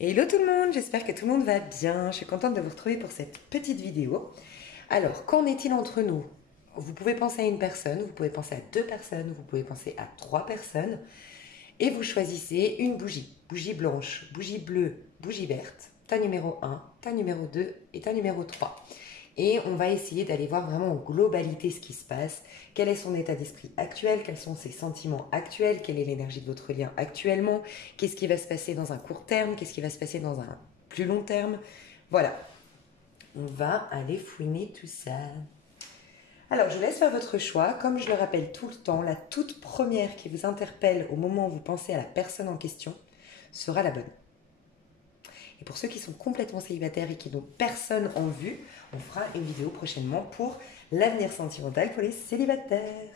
Hello tout le monde, j'espère que tout le monde va bien. Je suis contente de vous retrouver pour cette petite vidéo. Alors, qu'en est-il entre nous? Vous pouvez penser à une personne, vous pouvez penser à deux personnes, vous pouvez penser à trois personnes, et vous choisissez une bougie. Bougie blanche, bougie bleue, bougie verte, tas numéro un, tas numéro 2 et tas numéro 3. Et on va essayer d'aller voir vraiment en globalité ce qui se passe, quel est son état d'esprit actuel, quels sont ses sentiments actuels, quelle est l'énergie de votre lien actuellement, qu'est-ce qui va se passer dans un court terme, qu'est-ce qui va se passer dans un plus long terme. Voilà, on va aller fouiner tout ça. Alors, je vous laisse faire votre choix. Comme je le rappelle tout le temps, la toute première qui vous interpelle au moment où vous pensez à la personne en question sera la bonne. Et pour ceux qui sont complètement célibataires et qui n'ont personne en vue, on fera une vidéo prochainement pour l'avenir sentimental pour les célibataires.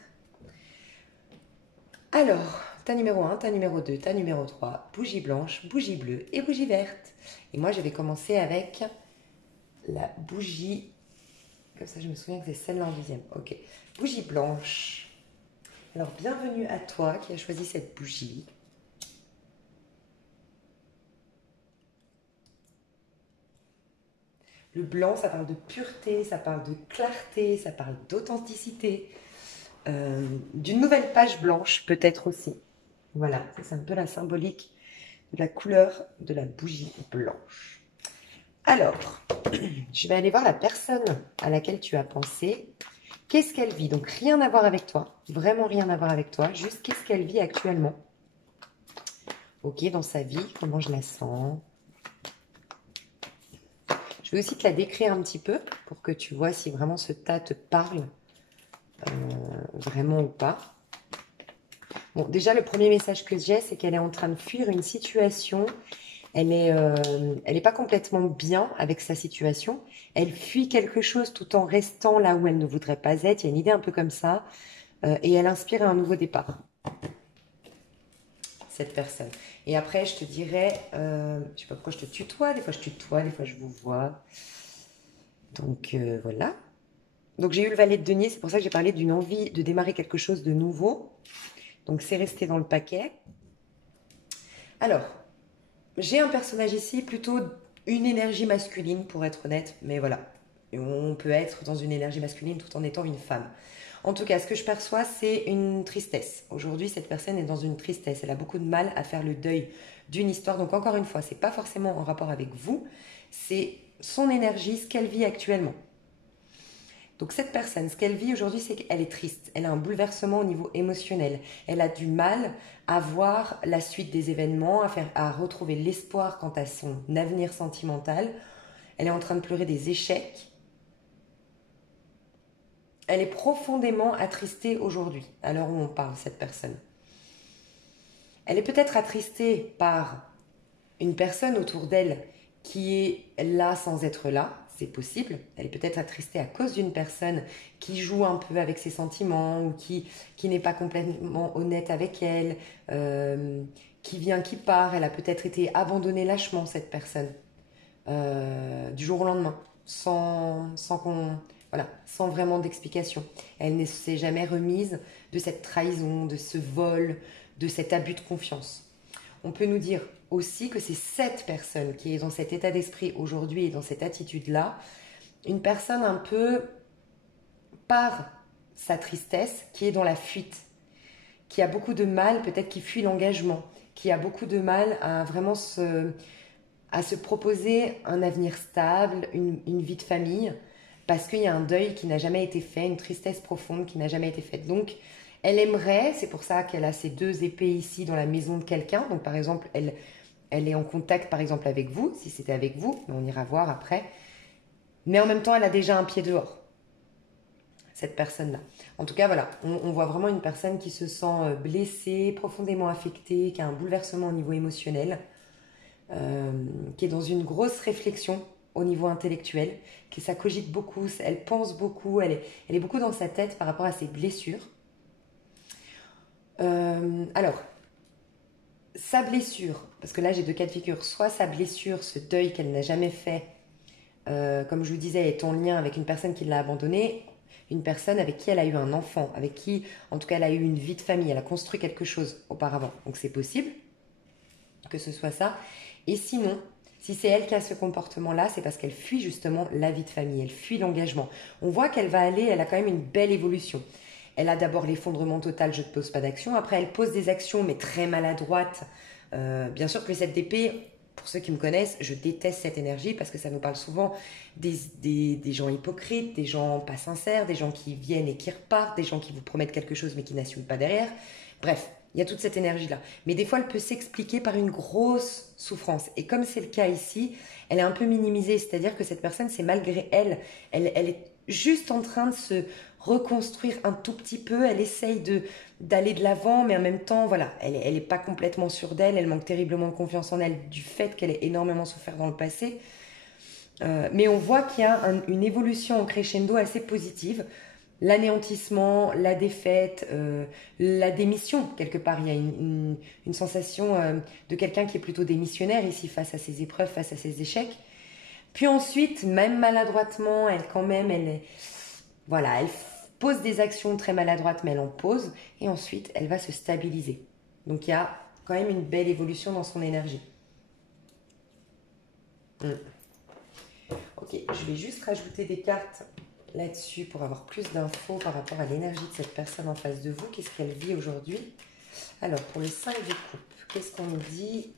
Alors, tas numéro un, tas numéro 2, tas numéro 3, bougie blanche, bougie bleue et bougie verte. Et moi, je vais commencer avec la bougie. Comme ça, je me souviens que c'est celle-là en deuxième. Ok. Bougie blanche. Alors, bienvenue à toi qui as choisi cette bougie. Le blanc, ça parle de pureté, ça parle de clarté, ça parle d'authenticité. D'une nouvelle page blanche, peut-être aussi. Voilà, c'est un peu la symbolique de la couleur de la bougie blanche. Alors, je vais aller voir la personne à laquelle tu as pensé. Qu'est-ce qu'elle vit? Donc, rien à voir avec toi. Vraiment rien à voir avec toi. Juste qu'est-ce qu'elle vit actuellement? Ok, dans sa vie, comment je la sens? Je vais aussi te la décrire un petit peu pour que tu vois si vraiment ce tas te parle vraiment ou pas. Bon, déjà, le premier message que j'ai, c'est qu'elle est en train de fuir une situation. Elle est pas complètement bien avec sa situation. Elle fuit quelque chose tout en restant là où elle ne voudrait pas être. Il y a une idée un peu comme ça. Et elle inspire un nouveau départ, cette personne. Et après, je te dirais, je sais pas pourquoi je te tutoie. Des fois, je tutoie, des fois, je vous vois. Donc, voilà. Donc, j'ai eu le valet de denier. C'est pour ça que j'ai parlé d'une envie de démarrer quelque chose de nouveau. Donc, c'est resté dans le paquet. Alors, j'ai un personnage ici, plutôt une énergie masculine, pour être honnête, mais voilà. On peut être dans une énergie masculine tout en étant une femme. En tout cas, ce que je perçois, c'est une tristesse. Aujourd'hui, cette personne est dans une tristesse. Elle a beaucoup de mal à faire le deuil d'une histoire. Donc, encore une fois, c'est pas forcément en rapport avec vous, c'est son énergie, ce qu'elle vit actuellement. Donc cette personne, ce qu'elle vit aujourd'hui, c'est qu'elle est triste. Elle a un bouleversement au niveau émotionnel. Elle a du mal à voir la suite des événements, à retrouver l'espoir quant à son avenir sentimental. Elle est en train de pleurer des échecs. Elle est profondément attristée aujourd'hui, à l'heure où on parle, cette personne. Elle est peut-être attristée par une personne autour d'elle qui est là sans être là, c'est possible. Elle est peut-être attristée à cause d'une personne qui joue un peu avec ses sentiments ou qui n'est pas complètement honnête avec elle, qui vient, qui part. Elle a peut-être été abandonnée lâchement, cette personne, du jour au lendemain, sans vraiment d'explication. Elle ne s'est jamais remise de cette trahison, de ce vol, de cet abus de confiance. On peut nous dire aussi que c'est cette personne qui est dans cet état d'esprit aujourd'hui et dans cette attitude-là, une personne un peu par sa tristesse qui est dans la fuite, qui a beaucoup de mal, peut-être qui fuit l'engagement, qui a beaucoup de mal à vraiment à se proposer un avenir stable, une vie de famille, parce qu'il y a un deuil qui n'a jamais été fait, une tristesse profonde qui n'a jamais été faite. Donc, elle aimerait, c'est pour ça qu'elle a ces deux épées ici dans la maison de quelqu'un. Donc, par exemple, elle est en contact, par exemple, avec vous, si c'était avec vous, mais on ira voir après. Mais en même temps, elle a déjà un pied dehors, cette personne-là. En tout cas, voilà, on voit vraiment une personne qui se sent blessée, profondément affectée, qui a un bouleversement au niveau émotionnel, qui est dans une grosse réflexion au niveau intellectuel, que ça cogite beaucoup, elle pense beaucoup, elle est beaucoup dans sa tête par rapport à ses blessures. Alors, sa blessure, parce que là j'ai deux cas de figure, soit sa blessure, ce deuil qu'elle n'a jamais fait, comme je vous disais, est en lien avec une personne qui l'a abandonnée, une personne avec qui elle a eu un enfant, avec qui, en tout cas, elle a eu une vie de famille, elle a construit quelque chose auparavant. Donc c'est possible. que ce soit ça. Et sinon, si c'est elle qui a ce comportement-là, c'est parce qu'elle fuit justement la vie de famille, elle fuit l'engagement. On voit qu'elle va aller, elle a quand même une belle évolution. Elle a d'abord l'effondrement total, je ne pose pas d'action. Après, elle pose des actions, mais très maladroites. Bien sûr que le 7 d'épée, pour ceux qui me connaissent, je déteste cette énergie parce que ça nous parle souvent des gens hypocrites, des gens pas sincères, des gens qui viennent et qui repartent, des gens qui vous promettent quelque chose mais qui n'assument pas derrière. Bref, il y a toute cette énergie-là. Mais des fois, elle peut s'expliquer par une grosse souffrance. Et comme c'est le cas ici, elle est un peu minimisée. C'est-à-dire que cette personne, c'est malgré elle. Elle est juste en train de se reconstruire un tout petit peu. Elle essaye d'aller de l'avant, mais en même temps, voilà, elle est pas complètement sûre d'elle. Elle manque terriblement de confiance en elle du fait qu'elle ait énormément souffert dans le passé. Mais on voit qu'il y a une évolution en crescendo assez positive. L'anéantissement, la défaite, la démission, quelque part. Il y a une sensation de quelqu'un qui est plutôt démissionnaire ici face à ses épreuves, face à ses échecs. Puis ensuite, même maladroitement, voilà, elle pose des actions très maladroites, mais elle en pose. Et ensuite, elle va se stabiliser. Donc il y a quand même une belle évolution dans son énergie. Ok, je vais juste rajouter des cartes là-dessus pour avoir plus d'infos par rapport à l'énergie de cette personne en face de vous. Qu'est-ce qu'elle vit aujourd'hui? Alors, pour le 5 de coupe, qu'est-ce qu'on nous dit?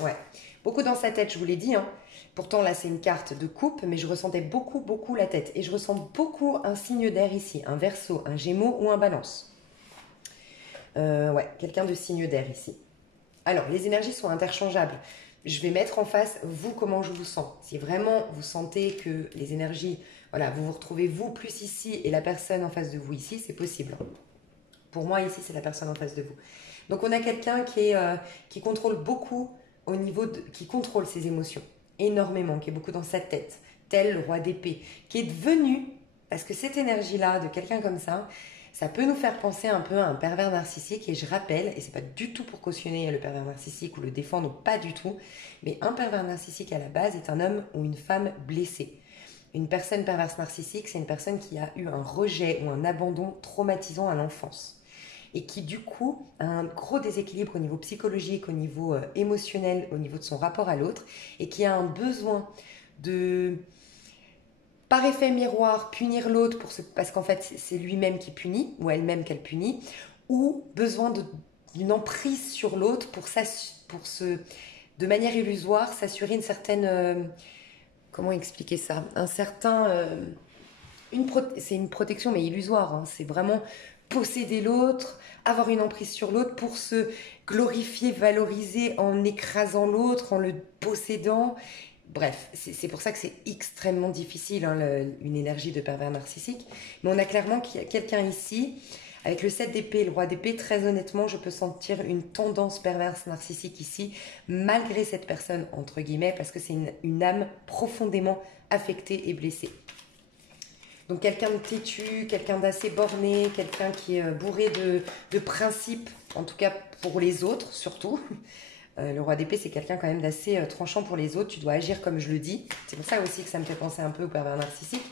Ouais, beaucoup dans sa tête, je vous l'ai dit. Hein. Pourtant, là, c'est une carte de coupe, mais je ressentais beaucoup, beaucoup la tête. Et je ressens beaucoup un signe d'air ici, un Verseau, un Gémeaux ou un Balance. Ouais, quelqu'un de signe d'air ici. Alors, les énergies sont interchangeables. Je vais mettre en face, vous, comment je vous sens. Si vraiment vous sentez que les énergies, voilà, vous vous retrouvez vous plus ici et la personne en face de vous ici, c'est possible. Pour moi, ici, c'est la personne en face de vous. Donc, on a quelqu'un qui contrôle beaucoup au niveau qui contrôle ses émotions, énormément, qui est beaucoup dans sa tête, tel le roi d'épée, qui est devenu, parce que cette énergie-là, de quelqu'un comme ça peut nous faire penser un peu à un pervers narcissique. Et je rappelle, et c'est pas du tout pour cautionner le pervers narcissique ou le défendre, pas du tout, mais un pervers narcissique à la base est un homme ou une femme blessée. Une personne perverse narcissique, c'est une personne qui a eu un rejet ou un abandon traumatisant à l'enfance et qui du coup a un gros déséquilibre au niveau psychologique, au niveau émotionnel, au niveau de son rapport à l'autre, et qui a un besoin de, par effet miroir, punir l'autre parce qu'en fait c'est lui-même qui punit ou elle-même qu'elle punit, ou besoin d'une emprise sur l'autre de manière illusoire, s'assurer une certaine... comment expliquer ça? Un certain... c'est une protection mais illusoire, hein. C'est vraiment posséder l'autre, avoir une emprise sur l'autre pour se glorifier, valoriser en écrasant l'autre, en le possédant. Bref, c'est pour ça que c'est extrêmement difficile, hein, une énergie de pervers narcissique. Mais on a clairement quelqu'un ici, avec le 7 d'épée, le roi d'épée, très honnêtement, je peux sentir une tendance perverse narcissique ici, malgré cette personne, entre guillemets, parce que c'est une âme profondément affectée et blessée. Donc quelqu'un de têtu, quelqu'un d'assez borné, quelqu'un qui est bourré de principes, en tout cas pour les autres surtout. Le roi d'épée, c'est quelqu'un quand même d'assez tranchant pour les autres. Tu dois agir comme je le dis. C'est pour ça aussi que ça me fait penser un peu au pervers narcissique.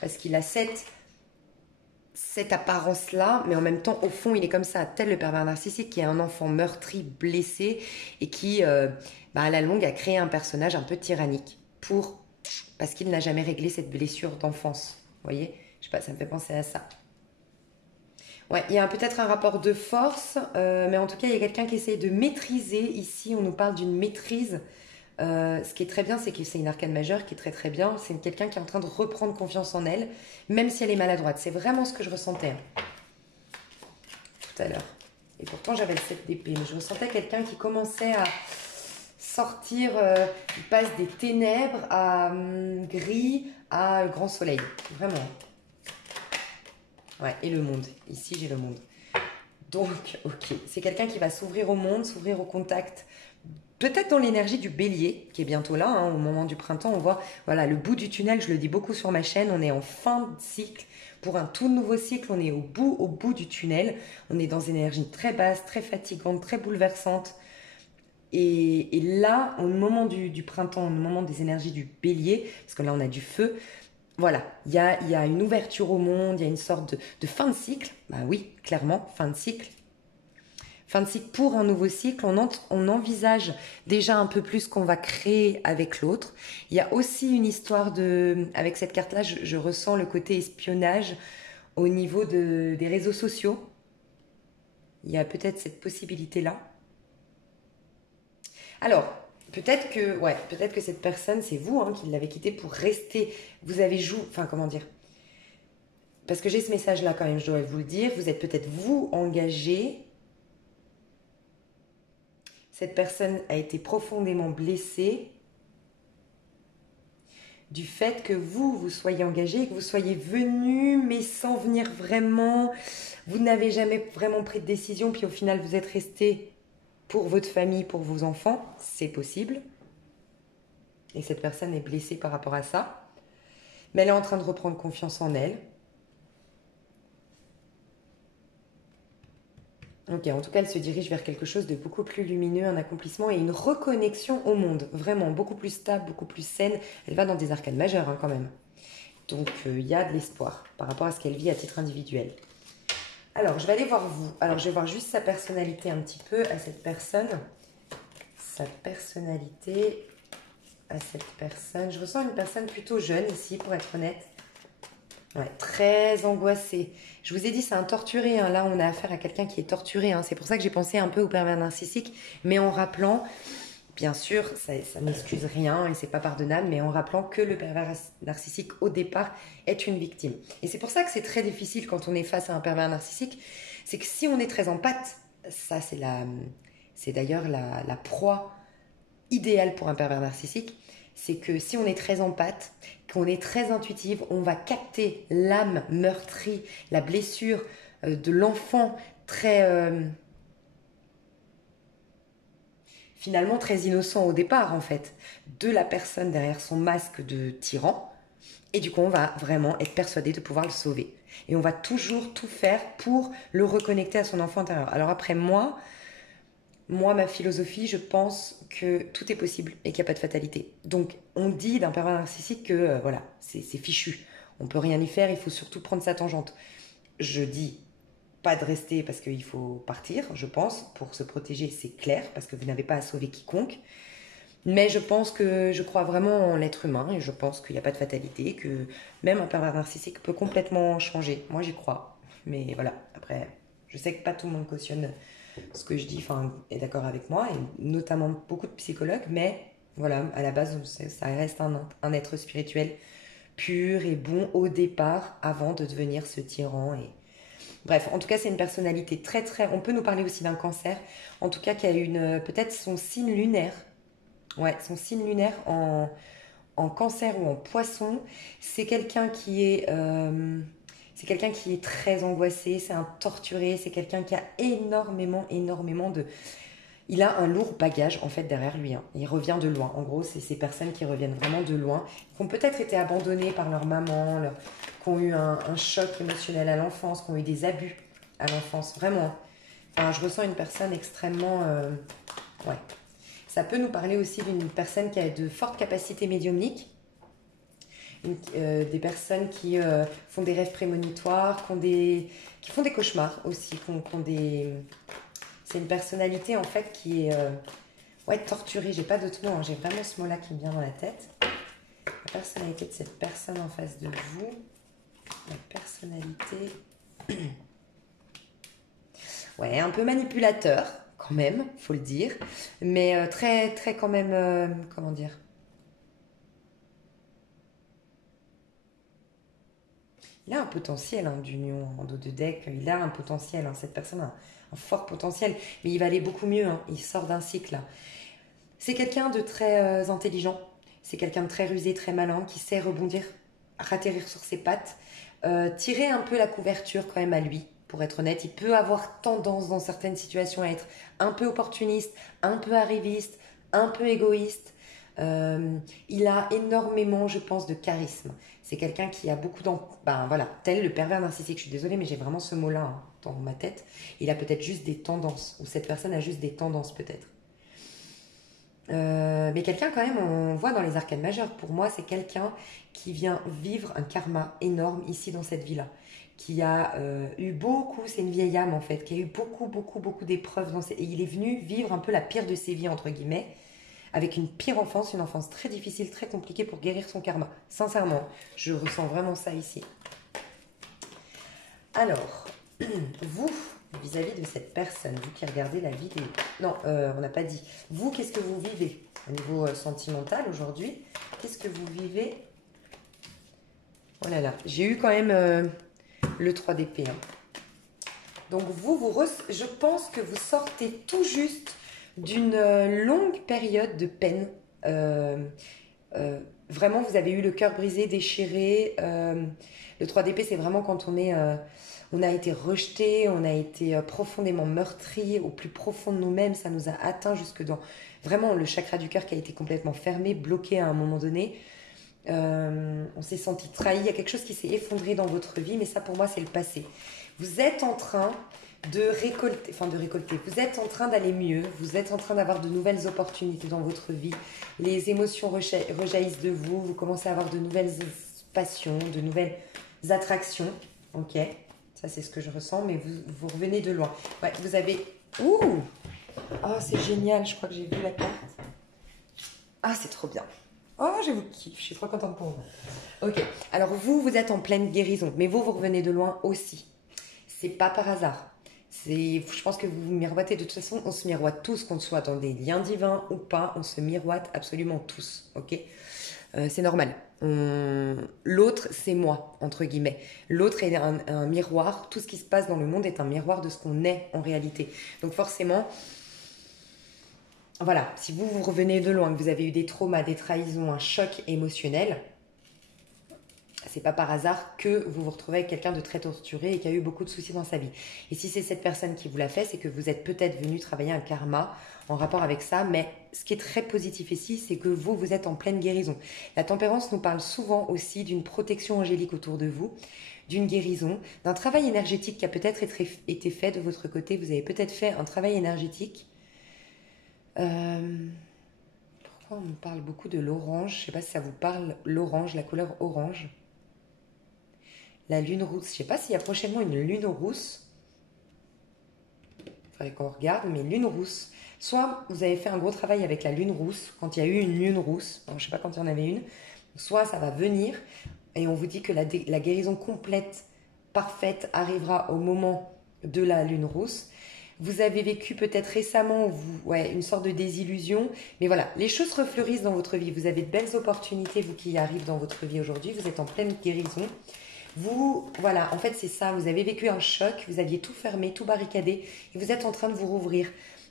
Parce qu'il a cette apparence-là, mais en même temps, au fond, il est comme ça. Tel le pervers narcissique qui est un enfant meurtri, blessé, et qui, à la longue, a créé un personnage un peu tyrannique. Parce qu'il n'a jamais réglé cette blessure d'enfance. Vous voyez? Je sais pas, ça me fait penser à ça. Ouais, il y a peut-être un rapport de force, mais en tout cas, il y a quelqu'un qui essaye de maîtriser. Ici, on nous parle d'une maîtrise. Ce qui est très bien, c'est que c'est une arcane majeure qui est très très bien. C'est quelqu'un qui est en train de reprendre confiance en elle, même si elle est maladroite. C'est vraiment ce que je ressentais tout à l'heure. Et pourtant, j'avais le 7 d'épée, mais je ressentais quelqu'un qui commençait à sortir, il passe des ténèbres à gris, à grand soleil. Vraiment. Ouais, et le monde. Ici, j'ai le monde. Donc, ok. C'est quelqu'un qui va s'ouvrir au monde, s'ouvrir au contact. Peut-être dans l'énergie du bélier, qui est bientôt là, hein, au moment du printemps. On voit, voilà, le bout du tunnel, je le dis beaucoup sur ma chaîne. On est en fin de cycle. Pour un tout nouveau cycle, on est au bout du tunnel. On est dans une énergie très basse, très fatigante, très bouleversante. Et là, au moment du printemps, au moment des énergies du bélier, parce que là, on a du feu, voilà, il y a une ouverture au monde, il y a une sorte de fin de cycle. Bah oui, clairement, fin de cycle. Fin de cycle pour un nouveau cycle, on envisage déjà un peu plus ce qu'on va créer avec l'autre. Il y a aussi une histoire avec cette carte-là, je ressens le côté espionnage au niveau des réseaux sociaux. Il y a peut-être cette possibilité-là. Alors, peut-être que cette personne, c'est vous qui l'avez quitté pour rester. Vous avez joué, enfin comment dire. Parce que j'ai ce message-là quand même, je dois vous le dire. Vous êtes peut-être vous engagé. Cette personne a été profondément blessée du fait que vous soyez engagé, que vous soyez venu, mais sans venir vraiment. Vous n'avez jamais vraiment pris de décision, puis au final, vous êtes resté pour votre famille, pour vos enfants. C'est possible. Et cette personne est blessée par rapport à ça. Mais elle est en train de reprendre confiance en elle. Ok, en tout cas, elle se dirige vers quelque chose de beaucoup plus lumineux, un accomplissement et une reconnexion au monde. Vraiment, beaucoup plus stable, beaucoup plus saine. Elle va dans des arcades majeures quand même. Donc, il y a de l'espoir par rapport à ce qu'elle vit à titre individuel. Alors, je vais aller voir vous. Alors, je vais voir juste sa personnalité un petit peu à cette personne. Sa personnalité à cette personne. Je ressens une personne plutôt jeune ici, pour être honnête. Ouais, très angoissée. Je vous ai dit, c'est un torturé. Là, on a affaire à quelqu'un qui est torturé. C'est pour ça que j'ai pensé un peu au pervers narcissique, mais en rappelant, bien sûr, ça n'excuse rien et c'est pas pardonnable, mais en rappelant que le pervers narcissique, au départ, est une victime. Et c'est pour ça que c'est très difficile quand on est face à un pervers narcissique. C'est que si on est très en pâte, ça, c'est d'ailleurs la proie idéale pour un pervers narcissique. C'est que si on est très en pâte, qu'on est très intuitive, on va capter l'âme meurtrie, la blessure de l'enfant très finalement très innocent au départ en fait, de la personne derrière son masque de tyran. Et du coup, on va vraiment être persuadé de pouvoir le sauver. Et on va toujours tout faire pour le reconnecter à son enfant intérieur. Alors après, moi, ma philosophie, je pense que tout est possible et qu'il n'y a pas de fatalité. Donc, on dit d'un pervers narcissique que voilà, c'est fichu. On peut rien y faire, il faut surtout prendre sa tangente. Je dis pas de rester parce qu'il faut partir, je pense, pour se protéger, c'est clair, parce que vous n'avez pas à sauver quiconque. Mais je crois vraiment en l'être humain et je pense qu'il n'y a pas de fatalité, que même un pervers narcissique peut complètement changer. Moi, j'y crois. Mais voilà, après, je sais que pas tout le monde cautionne ce que je dis, est d'accord avec moi, et notamment beaucoup de psychologues, mais voilà, à la base, ça reste un être spirituel pur et bon au départ, avant de devenir ce tyran. Bref, en tout cas, c'est une personnalité très, très... On peut nous parler aussi d'un cancer, en tout cas, qui a peut-être son signe lunaire. Ouais, son signe lunaire en cancer ou en poisson. C'est quelqu'un qui est... c'est quelqu'un qui est très angoissé, c'est un torturé, c'est quelqu'un qui a énormément de... Il a un lourd bagage en fait derrière lui. Il revient de loin. En gros, c'est ces personnes qui reviennent vraiment de loin, qui ont peut-être été abandonnées par leur maman, qui ont eu un choc émotionnel à l'enfance, qui ont eu des abus à l'enfance. Vraiment. Enfin, je ressens une personne extrêmement... ouais. Ça peut nous parler aussi d'une personne qui a de fortes capacités médiumniques. Des personnes qui font des rêves prémonitoires, qui font des cauchemars aussi, c'est une personnalité en fait qui est torturée. J'ai pas d'autre mot, j'ai vraiment ce mot-là qui me vient dans la tête. La personnalité de cette personne en face de vous, la personnalité, ouais, un peu manipulateur quand même, faut le dire, mais très très quand même, comment dire. Il a un potentiel d'union en dos de deck, il a un potentiel, cette personne a un fort potentiel, mais il va aller beaucoup mieux, il sort d'un cycle. C'est quelqu'un de très intelligent, c'est quelqu'un de très rusé, très malin, qui sait rebondir, ratterrir sur ses pattes, tirer un peu la couverture quand même à lui, pour être honnête. Il peut avoir tendance dans certaines situations à être un peu opportuniste, un peu arriviste, un peu égoïste. Il a énormément, je pense, de charisme. C'est quelqu'un qui a beaucoup voilà, tel le pervers narcissique. Je suis désolée, mais j'ai vraiment ce mot-là dans ma tête. Il a peut-être juste des tendances, ou cette personne a juste des tendances peut-être. Mais quelqu'un quand même, on voit dans les arcanes majeures, pour moi c'est quelqu'un qui vient vivre un karma énorme ici dans cette vie-là, qui a eu beaucoup, c'est une vieille âme en fait, qui a eu beaucoup d'épreuves, et il est venu vivre un peu la pire de ses vies entre guillemets, avec une pire enfance, une enfance très difficile, très compliquée pour guérir son karma. Sincèrement, je ressens vraiment ça ici. Alors, vous, vis-à-vis de cette personne, vous qui regardez la vidéo, non, on n'a pas dit. Vous, qu'est-ce que vous vivez au niveau sentimental aujourd'hui? Qu'est-ce que vous vivez? Oh là là, j'ai eu quand même le 3 d'épée. Hein. Donc je pense que vous sortez tout juste d'une longue période de peine. Vraiment, vous avez eu le cœur brisé, déchiré. Le 3 d'épée, c'est vraiment quand on a été rejeté, on a été profondément meurtri au plus profond de nous-mêmes. Ça nous a atteint jusque dans vraiment le chakra du cœur qui a été complètement fermé, bloqué à un moment donné. On s'est senti trahi. Il y a quelque chose qui s'est effondré dans votre vie, mais ça, pour moi, c'est le passé. Vous êtes en train de récolter, vous êtes en train d'aller mieux, vous êtes en train d'avoir de nouvelles opportunités dans votre vie, les émotions rejaillissent de vous, vous commencez à avoir de nouvelles passions, de nouvelles attractions, ok, ça c'est ce que je ressens, mais vous revenez de loin. Ouais, vous avez, ouh, oh c'est génial, je crois que j'ai vu la carte, ah c'est trop bien. Oh, je vous kiffe, je suis trop contente pour vous. Ok, alors vous êtes en pleine guérison, mais vous revenez de loin aussi. C'est pas par hasard. Je pense que vous vous miroitez. De toute façon, on se miroite tous, qu'on soit dans des liens divins ou pas. On se miroite absolument tous. Ok, c'est normal. L'autre, c'est moi, entre guillemets. L'autre est un miroir. Tout ce qui se passe dans le monde est un miroir de ce qu'on est en réalité. Donc forcément, voilà, si vous revenez de loin, que vous avez eu des traumas, des trahisons, un choc émotionnel, c'est pas par hasard que vous vous retrouvez avec quelqu'un de très torturé et qui a eu beaucoup de soucis dans sa vie. Et si c'est cette personne qui vous l'a fait, c'est que vous êtes peut-être venu travailler un karma en rapport avec ça. Mais ce qui est très positif ici, c'est que vous êtes en pleine guérison. La tempérance nous parle souvent aussi d'une protection angélique autour de vous, d'une guérison, d'un travail énergétique qui a peut-être été fait de votre côté. Vous avez peut-être fait un travail énergétique. Pourquoi on me parle beaucoup de l'orange? Je ne sais pas si ça vous parle, l'orange, la couleur orange. La lune rousse, je ne sais pas s'il y a prochainement une lune rousse. Il faudrait qu'on regarde, mais lune rousse. Soit vous avez fait un gros travail avec la lune rousse, quand il y a eu une lune rousse, je ne sais pas quand il y en avait une, soit ça va venir, et on vous dit que la guérison complète, parfaite, arrivera au moment de la lune rousse. Vous avez vécu peut-être récemment une sorte de désillusion, mais voilà, les choses refleurissent dans votre vie. Vous avez de belles opportunités, vous qui arrivent dans votre vie aujourd'hui, vous êtes en pleine guérison. Voilà, en fait c'est ça, vous avez vécu un choc, vous aviez tout fermé, tout barricadé, et vous êtes en train de vous rouvrir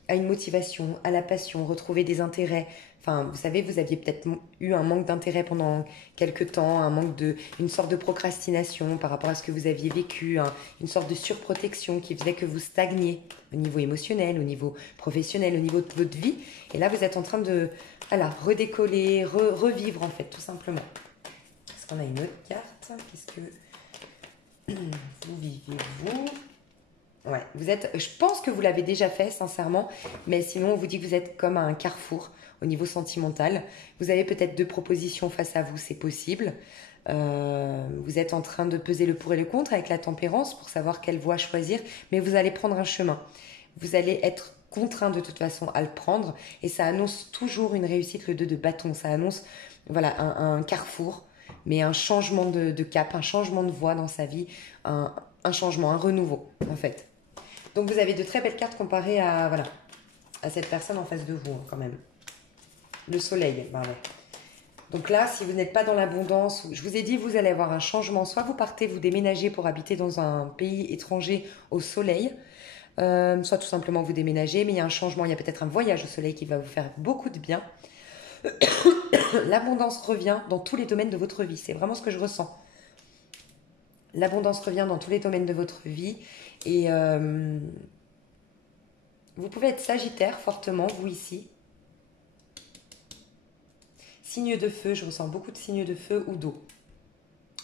à une motivation, à la passion, retrouver des intérêts. Enfin, vous savez, vous aviez peut-être eu un manque d'intérêt pendant quelques temps, une sorte de procrastination par rapport à ce que vous aviez vécu, une sorte de surprotection qui faisait que vous stagniez au niveau émotionnel, au niveau professionnel, au niveau de votre vie. Et là, vous êtes en train de redécoller, revivre en fait, tout simplement. Est-ce qu'on a une autre carte? Qu'est-ce que vous vivez, vous? Ouais, je pense que vous l'avez déjà fait, sincèrement, mais sinon, on vous dit que vous êtes comme à un carrefour au niveau sentimental. Vous avez peut-être 2 propositions face à vous, c'est possible. Vous êtes en train de peser le pour et le contre avec la tempérance pour savoir quelle voie choisir, mais vous allez prendre un chemin. Vous allez être contraint de toute façon à le prendre, et ça annonce toujours une réussite, le 2 de bâton. Ça annonce voilà, un carrefour, mais un changement de cap, un changement de voie dans sa vie, un changement, un renouveau, en fait. Donc vous avez de très belles cartes comparées à cette personne en face de vous, quand même. Le soleil, pardon. Donc là, si vous n'êtes pas dans l'abondance, je vous ai dit, vous allez avoir un changement. Soit vous partez, vous déménagez pour habiter dans un pays étranger au soleil, soit tout simplement vous déménagez, mais il y a un changement, il y a peut-être un voyage au soleil qui va vous faire beaucoup de bien. L'abondance revient dans tous les domaines de votre vie, c'est vraiment ce que je ressens. L'abondance revient dans tous les domaines de votre vie et vous pouvez être Sagittaire fortement, vous ici. Signe de feu, je ressens beaucoup de signes de feu ou d'eau.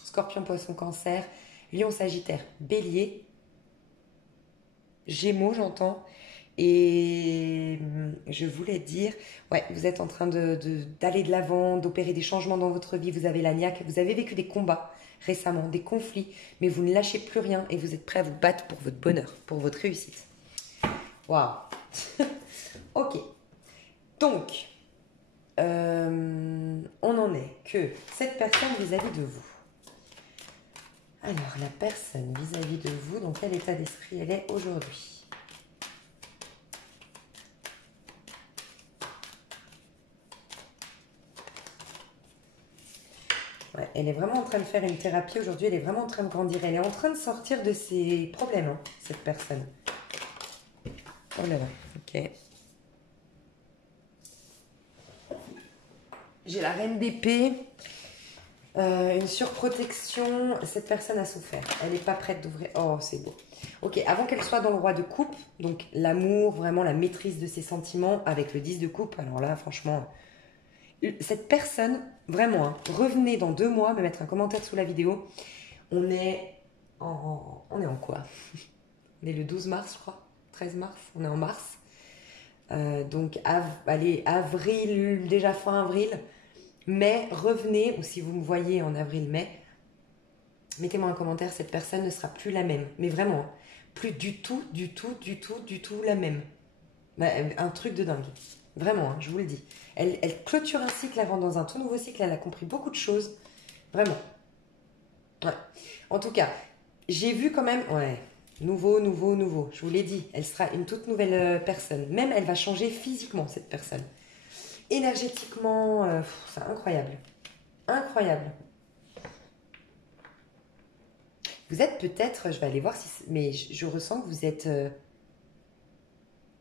Scorpion, Poisson, Cancer, Lion, Sagittaire, Bélier, Gémeaux, j'entends, Et je voulais dire, ouais, vous êtes en train d'aller de l'avant, d'opérer des changements dans votre vie, vous avez la niaque, vous avez vécu des combats récemment, des conflits, mais vous ne lâchez plus rien et vous êtes prêt à vous battre pour votre bonheur, pour votre réussite. Waouh. Ok. Donc, on en est que cette personne vis-à-vis de vous. Alors, la personne vis-à-vis de vous, dans quel état d'esprit elle est aujourd'hui? Ouais, elle est vraiment en train de faire une thérapie aujourd'hui, elle est vraiment en train de grandir, elle est en train de sortir de ses problèmes, hein, cette personne. Oh là là, ok. J'ai la reine d'épée, une surprotection, cette personne a souffert, elle n'est pas prête d'ouvrir, oh c'est beau. Ok, avant qu'elle soit dans le roi de coupe, donc l'amour, vraiment la maîtrise de ses sentiments avec le 10 de coupe, alors là franchement... Cette personne, vraiment, hein, revenez dans 2 mois, me mettre un commentaire sous la vidéo. On est en quoi? On est le 12 mars, je crois. 13 mars, on est en mars. Donc, allez, avril, déjà fin avril. Mai, revenez, ou si vous me voyez en avril-mai, mettez-moi un commentaire, cette personne ne sera plus la même. Mais vraiment, hein, plus du tout, du tout, du tout, du tout la même. Bah, un truc de dingue. Vraiment, hein, je vous le dis. Elle clôture un cycle, elle rentre dans un tout nouveau cycle, elle a compris beaucoup de choses. Vraiment. Ouais. En tout cas, j'ai vu quand même... Ouais. Nouveau, nouveau, nouveau. Je vous l'ai dit, elle sera une toute nouvelle personne. Même, elle va changer physiquement, cette personne. Énergétiquement, c'est incroyable. Incroyable. Vous êtes peut-être... Je vais aller voir si... Mais je ressens que vous êtes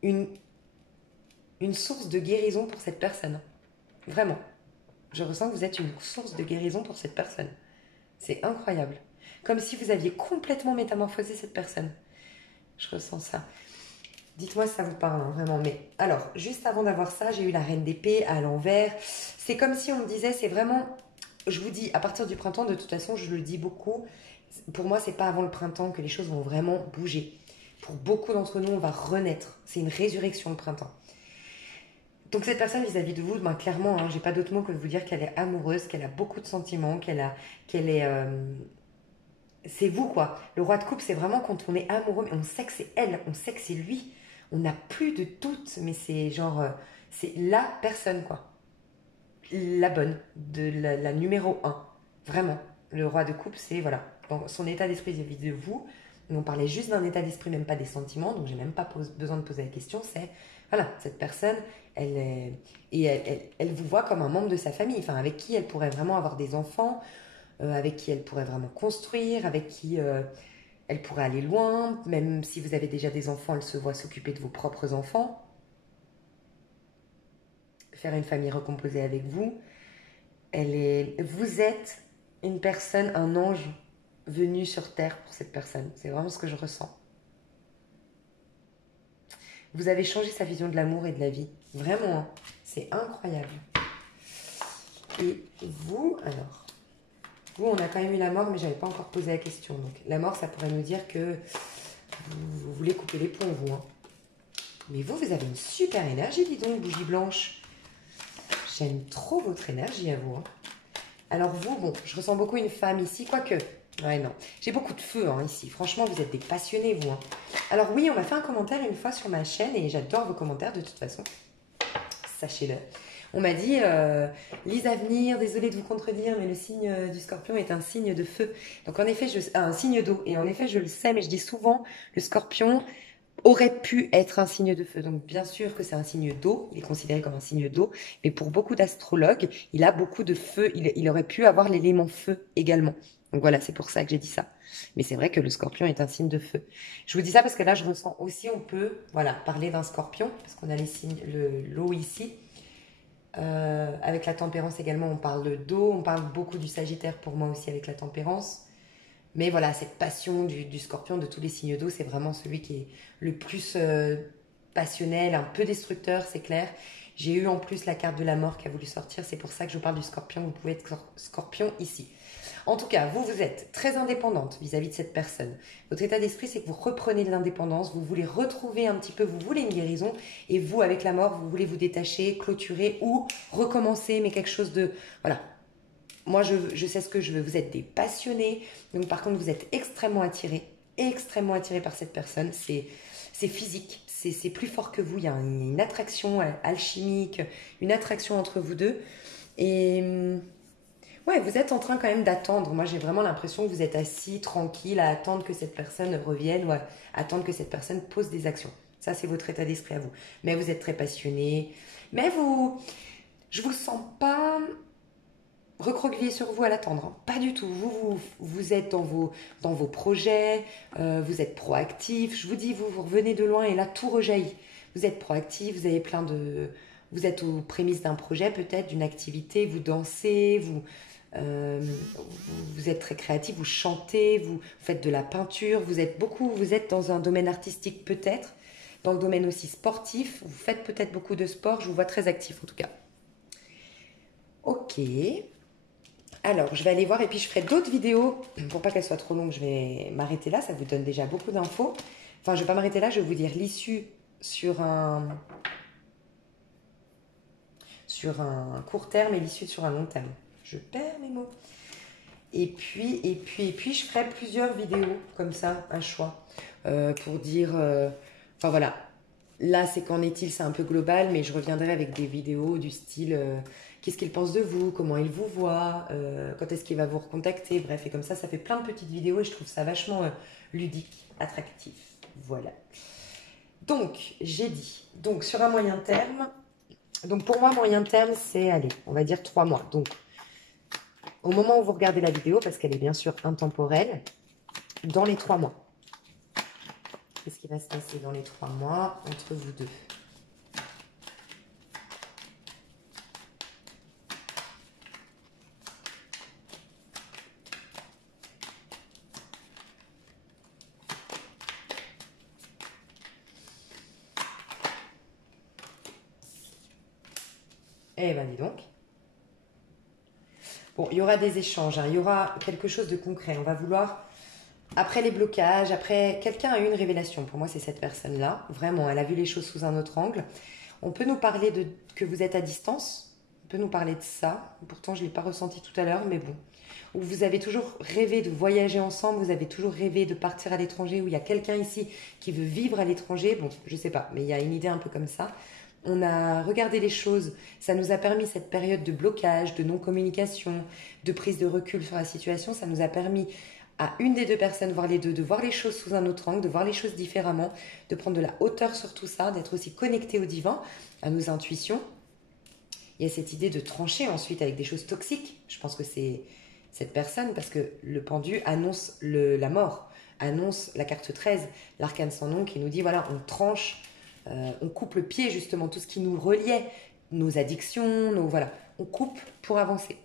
une source de guérison pour cette personne. Vraiment. Je ressens que vous êtes une source de guérison pour cette personne. C'est incroyable. Comme si vous aviez complètement métamorphosé cette personne. Je ressens ça. Dites-moi si ça vous parle, hein, vraiment. Mais alors, juste avant d'avoir ça, j'ai eu la reine d'épée à l'envers. C'est comme si on me disait, c'est vraiment... Je vous dis, à partir du printemps, de toute façon, je le dis beaucoup. Pour moi, c'est pas avant le printemps que les choses vont vraiment bouger. Pour beaucoup d'entre nous, on va renaître. C'est une résurrection le printemps. Donc cette personne vis-à-vis de vous, ben, clairement, hein, j'ai pas d'autre mot que de vous dire qu'elle est amoureuse, qu'elle a beaucoup de sentiments, qu'elle est... c'est vous quoi. Le roi de coupe, c'est vraiment quand on est amoureux, mais on sait que c'est elle, on sait que c'est lui. On n'a plus de doute, mais c'est genre... c'est la personne quoi. La bonne, la numéro un. Vraiment. Le roi de coupe, c'est voilà. Dans son état d'esprit vis-à-vis de vous, on parlait juste d'un état d'esprit, même pas des sentiments, donc j'ai même pas besoin de poser la question, c'est... Voilà, cette personne, elle vous voit comme un membre de sa famille, enfin avec qui elle pourrait vraiment avoir des enfants, avec qui elle pourrait vraiment construire, avec qui elle pourrait aller loin, même si vous avez déjà des enfants, elle se voit s'occuper de vos propres enfants, faire une famille recomposée avec vous. Vous êtes une personne, un ange venu sur terre pour cette personne. C'est vraiment ce que je ressens. Vous avez changé sa vision de l'amour et de la vie. Vraiment, hein. C'est incroyable. Et vous, alors, vous, on a quand même eu la mort, mais je n'avais pas encore posé la question. Donc, la mort, ça pourrait nous dire que vous voulez couper les ponts, vous. Hein. Mais vous avez une super énergie, dis donc, bougie blanche. J'aime trop votre énergie à vous. Hein. Alors vous, bon, je ressens beaucoup une femme ici, quoique... Ouais, non. J'ai beaucoup de feu hein, ici. Franchement, vous êtes des passionnés, vous. Hein. Alors oui, on m'a fait un commentaire une fois sur ma chaîne et j'adore vos commentaires de toute façon. Sachez-le. On m'a dit, Lise à venir, désolée de vous contredire, mais le signe du scorpion est un signe de feu. Donc en effet, un signe d'eau. Et en effet, je le sais, mais je dis souvent, le scorpion aurait pu être un signe de feu. Donc bien sûr que c'est un signe d'eau, il est considéré comme un signe d'eau, mais pour beaucoup d'astrologues, il a beaucoup de feu, il aurait pu avoir l'élément feu également. Donc voilà, c'est pour ça que j'ai dit ça. Mais c'est vrai que le scorpion est un signe de feu. Je vous dis ça parce que là, je ressens aussi, on peut voilà, parler d'un scorpion, parce qu'on a les signes, l'eau ici. Avec la tempérance également, on parle d'eau, on parle beaucoup du sagittaire pour moi aussi avec la tempérance. Mais voilà, cette passion du scorpion, de tous les signes d'eau, c'est vraiment celui qui est le plus passionnel, un peu destructeur, c'est clair. J'ai eu en plus la carte de la mort qui a voulu sortir, c'est pour ça que je parle du scorpion, vous pouvez être scorpion ici. En tout cas, vous êtes très indépendante vis-à-vis de cette personne. Votre état d'esprit, c'est que vous reprenez de l'indépendance, vous voulez retrouver un petit peu, vous voulez une guérison, et vous, avec la mort, vous voulez vous détacher, clôturer ou recommencer, mais quelque chose de... Voilà. Moi, je sais ce que je veux. Vous êtes des passionnés, donc par contre, vous êtes extrêmement attiré par cette personne. C'est physique, c'est plus fort que vous. Il y a une attraction alchimique, une attraction entre vous deux. Et ouais, vous êtes en train quand même d'attendre. Moi, j'ai vraiment l'impression que vous êtes assis, tranquille, à attendre que cette personne revienne ou à attendre que cette personne pose des actions. Ça, c'est votre état d'esprit à vous. Mais vous êtes très passionné. Mais je vous sens pas recroquevillé sur vous à l'attendre, hein. Pas du tout. Vous êtes dans vos projets, vous êtes proactif. Je vous dis, vous revenez de loin et là, tout rejaillit. Vous êtes proactif, vous avez vous êtes aux prémices d'un projet, peut-être, d'une activité, vous dansez, vous êtes très créatif, vous chantez, vous faites de la peinture, vous êtes dans un domaine artistique peut-être, dans le domaine aussi sportif, vous faites peut-être beaucoup de sport, je vous vois très actif en tout cas. Ok. Alors, je vais aller voir et puis je ferai d'autres vidéos. Pour pas qu'elles soient trop longues, je vais m'arrêter là. Ça vous donne déjà beaucoup d'infos. Enfin, je vais pas m'arrêter là, je vais vous dire l'issue sur un court terme et l'issue sur un long terme. Je perds mes mots. Et puis, je ferai plusieurs vidéos comme ça, un choix, pour dire... Enfin voilà, là c'est qu'en est-il, c'est un peu global, mais je reviendrai avec des vidéos du style qu'est-ce qu'il pense de vous, comment il vous voit, quand est-ce qu'il va vous recontacter, bref, et comme ça fait plein de petites vidéos et je trouve ça vachement ludique, attractif. Voilà. Donc, j'ai dit, donc sur un moyen terme, donc pour moi, moyen terme, c'est, allez, on va dire 3 mois. Donc, au moment où vous regardez la vidéo, parce qu'elle est bien sûr intemporelle, dans les 3 mois. Qu'est-ce qui va se passer dans les 3 mois entre vous deux? Eh ben dis donc. Bon, il y aura des échanges, hein, il y aura quelque chose de concret. On va vouloir, après les blocages, après... Quelqu'un a eu une révélation. Pour moi, c'est cette personne-là. Vraiment, elle a vu les choses sous un autre angle. On peut nous parler de que vous êtes à distance. On peut nous parler de ça. Pourtant, je ne l'ai pas ressenti tout à l'heure, mais bon. Où vous avez toujours rêvé de voyager ensemble, vous avez toujours rêvé de partir à l'étranger, où il y a quelqu'un ici qui veut vivre à l'étranger. Bon, je sais pas, mais il y a une idée un peu comme ça. On a regardé les choses, ça nous a permis cette période de blocage, de non-communication, de prise de recul sur la situation, ça nous a permis à une des deux personnes, voire les deux, de voir les choses sous un autre angle, de voir les choses différemment, de prendre de la hauteur sur tout ça, d'être aussi connecté au divin, à nos intuitions. Il y a cette idée de trancher ensuite avec des choses toxiques. Je pense que c'est cette personne, parce que le pendu annonce la mort, annonce la carte 13, l'arcane sans nom qui nous dit, voilà, on tranche, on coupe le pied justement, tout ce qui nous reliait, nos addictions, voilà, on coupe pour avancer.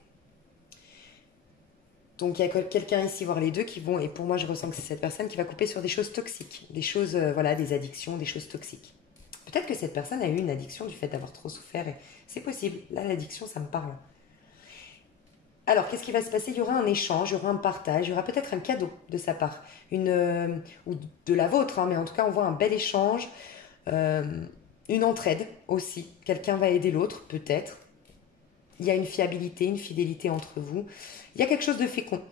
Donc il y a quelqu'un ici, voire les deux, qui vont, et pour moi je ressens que c'est cette personne qui va couper sur des choses toxiques, des choses, voilà, des addictions, des choses toxiques. Peut-être que cette personne a eu une addiction du fait d'avoir trop souffert, et c'est possible, là l'addiction ça me parle. Alors, qu'est-ce qui va se passer? Il y aura un échange, il y aura un partage, il y aura peut-être un cadeau de sa part, ou de la vôtre, hein, mais en tout cas on voit un bel échange, euh, une entraide aussi. Quelqu'un va aider l'autre, peut-être. Il y a une fiabilité, une fidélité entre vous. Il y a quelque chose de fécond.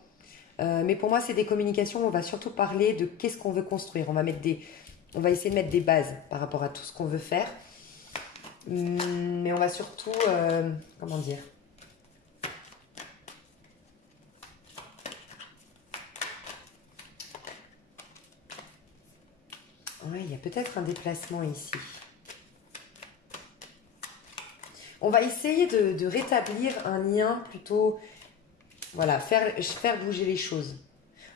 Mais pour moi, c'est des communications où on va surtout parler de qu'est-ce qu'on veut construire. On va essayer de mettre des bases par rapport à tout ce qu'on veut faire. Mais on va surtout, comment dire? Ouais, il y a peut-être un déplacement ici. On va essayer de rétablir un lien plutôt, voilà, faire bouger les choses.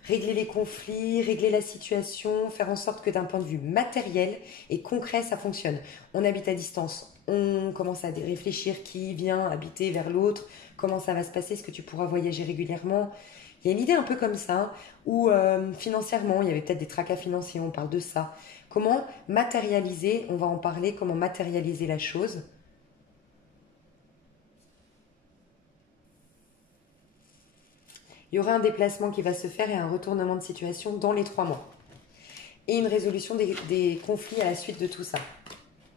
Régler les conflits, régler la situation, faire en sorte que d'un point de vue matériel et concret, ça fonctionne. On habite à distance, on commence à réfléchir qui vient habiter vers l'autre, comment ça va se passer, est-ce que tu pourras voyager régulièrement? Il y a une idée un peu comme ça, où financièrement, il y avait peut-être des tracas financiers, on parle de ça. Comment matérialiser, on va en parler, comment matérialiser la chose. Il y aura un déplacement qui va se faire et un retournement de situation dans les 3 mois. Et une résolution des conflits à la suite de tout ça.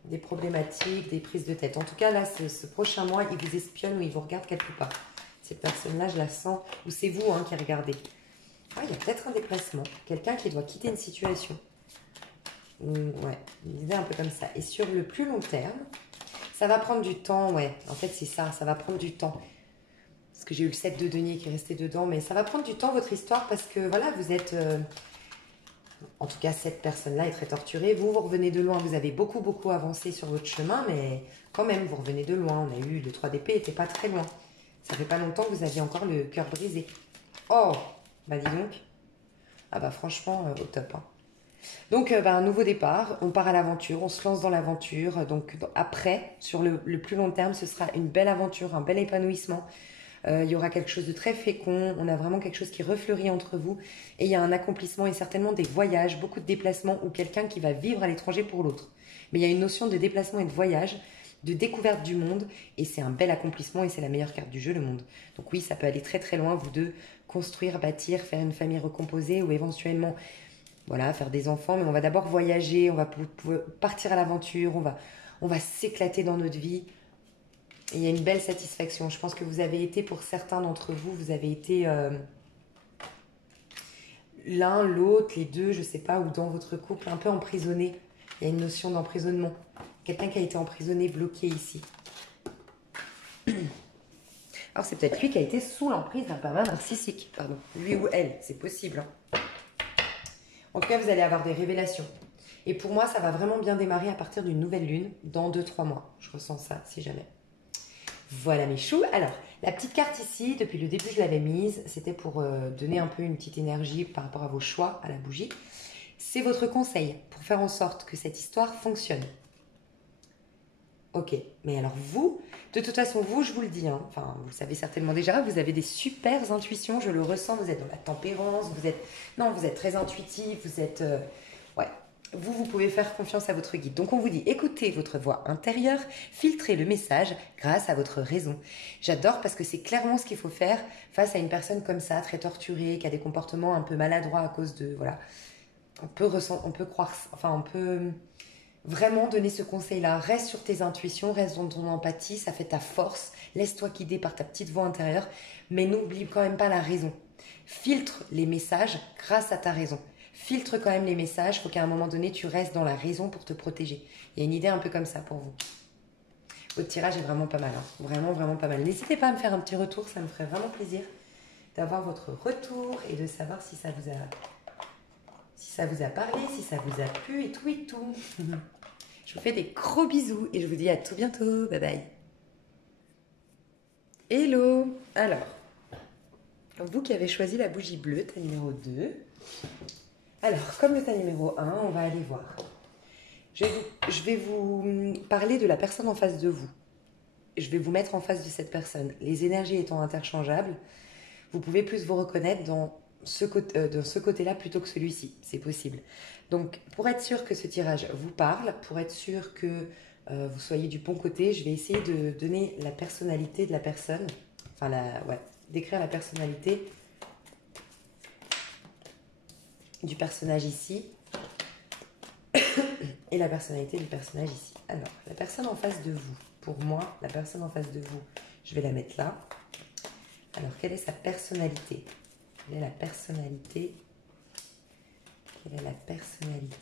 Des problématiques, des prises de tête. En tout cas, là, ce prochain mois, il vous espionne ou il vous regarde quelque part. Cette personne-là, je la sens. Ou c'est vous qui regardez. Ah, il y a peut-être un déplacement. Quelqu'un qui doit quitter une situation. Ouais, une idée un peu comme ça. Et sur le plus long terme, ça va prendre du temps, ouais. En fait, c'est ça, ça va prendre du temps. Parce que j'ai eu le 7 de denier qui est resté dedans. Mais ça va prendre du temps, votre histoire, parce que, voilà, vous êtes... en tout cas, cette personne-là est très torturée. Vous revenez de loin. Vous avez beaucoup, beaucoup avancé sur votre chemin, mais quand même, vous revenez de loin. On a eu le 3 d'épée, n'était pas très loin. Ça fait pas longtemps que vous aviez encore le cœur brisé. Oh, bah dis donc. Ah bah franchement, au top. Donc, un nouveau départ, on part à l'aventure, on se lance dans l'aventure. Donc, après, sur le plus long terme, ce sera une belle aventure, un bel épanouissement. Il y aura quelque chose de très fécond, on a vraiment quelque chose qui refleurit entre vous. Et il y a un accomplissement et certainement des voyages, beaucoup de déplacements ou quelqu'un qui va vivre à l'étranger pour l'autre. Mais il y a une notion de déplacement et de voyage, de découverte du monde. Et c'est un bel accomplissement et c'est la meilleure carte du jeu, le monde. Donc oui, ça peut aller très très loin, vous deux, construire, bâtir, faire une famille recomposée ou éventuellement... Voilà, faire des enfants, mais on va d'abord voyager, on va partir à l'aventure, on va s'éclater dans notre vie. Et il y a une belle satisfaction. Je pense que vous avez été, pour certains d'entre vous, vous avez été l'un, l'autre, les deux, je sais pas, ou dans votre couple, un peu emprisonné. Il y a une notion d'emprisonnement. Quelqu'un qui a été emprisonné, bloqué ici. Alors c'est peut-être lui qui a été sous l'emprise d'un pervers narcissique, pardon. Lui ou elle, c'est possible. En tout cas, vous allez avoir des révélations. Et pour moi, ça va vraiment bien démarrer à partir d'une nouvelle lune, dans 2-3 mois. Je ressens ça, si jamais. Voilà mes choux. Alors, la petite carte ici, depuis le début, je l'avais mise. C'était pour donner un peu une petite énergie par rapport à vos choix, à la bougie. C'est votre conseil pour faire en sorte que cette histoire fonctionne. Ok, mais alors vous, de toute façon, vous, je vous le dis, enfin, vous le savez certainement déjà, vous avez des super intuitions, je le ressens, vous êtes dans la tempérance, vous êtes très intuitif, vous êtes... ouais, vous pouvez faire confiance à votre guide. Donc on vous dit, écoutez votre voix intérieure, filtrez le message grâce à votre raison. J'adore parce que c'est clairement ce qu'il faut faire face à une personne comme ça, très torturée, qui a des comportements un peu maladroits à cause de... Voilà, on peut croire... Enfin, on peut... Vraiment donner ce conseil-là, reste sur tes intuitions, reste dans ton empathie, ça fait ta force, laisse-toi guider par ta petite voix intérieure, mais n'oublie quand même pas la raison. Filtre les messages grâce à ta raison. Filtre quand même les messages, il faut qu'à un moment donné, tu restes dans la raison pour te protéger. Il y a une idée un peu comme ça pour vous. Votre tirage est vraiment pas mal, vraiment, vraiment pas mal. N'hésitez pas à me faire un petit retour, ça me ferait vraiment plaisir d'avoir votre retour et de savoir si ça vous a parlé, si ça vous a plu et tout et tout. Je vous fais des gros bisous et je vous dis à tout bientôt. Bye bye. Hello. Alors, vous qui avez choisi la bougie bleue, tas numéro 2. Alors, comme le tas numéro 1, on va aller voir. Je vais vous parler de la personne en face de vous. Je vais vous mettre en face de cette personne. Les énergies étant interchangeables, vous pouvez plus vous reconnaître dans ce côté-là plutôt que celui-ci. C'est possible. Donc, pour être sûr que ce tirage vous parle, pour être sûr que vous soyez du bon côté, je vais essayer de donner la personnalité de la personne. Enfin, décrire la personnalité du personnage ici et la personnalité du personnage ici. Alors, la personne en face de vous, pour moi, la personne en face de vous, je vais la mettre là. Alors, quelle est sa personnalité ? Quelle est la personnalité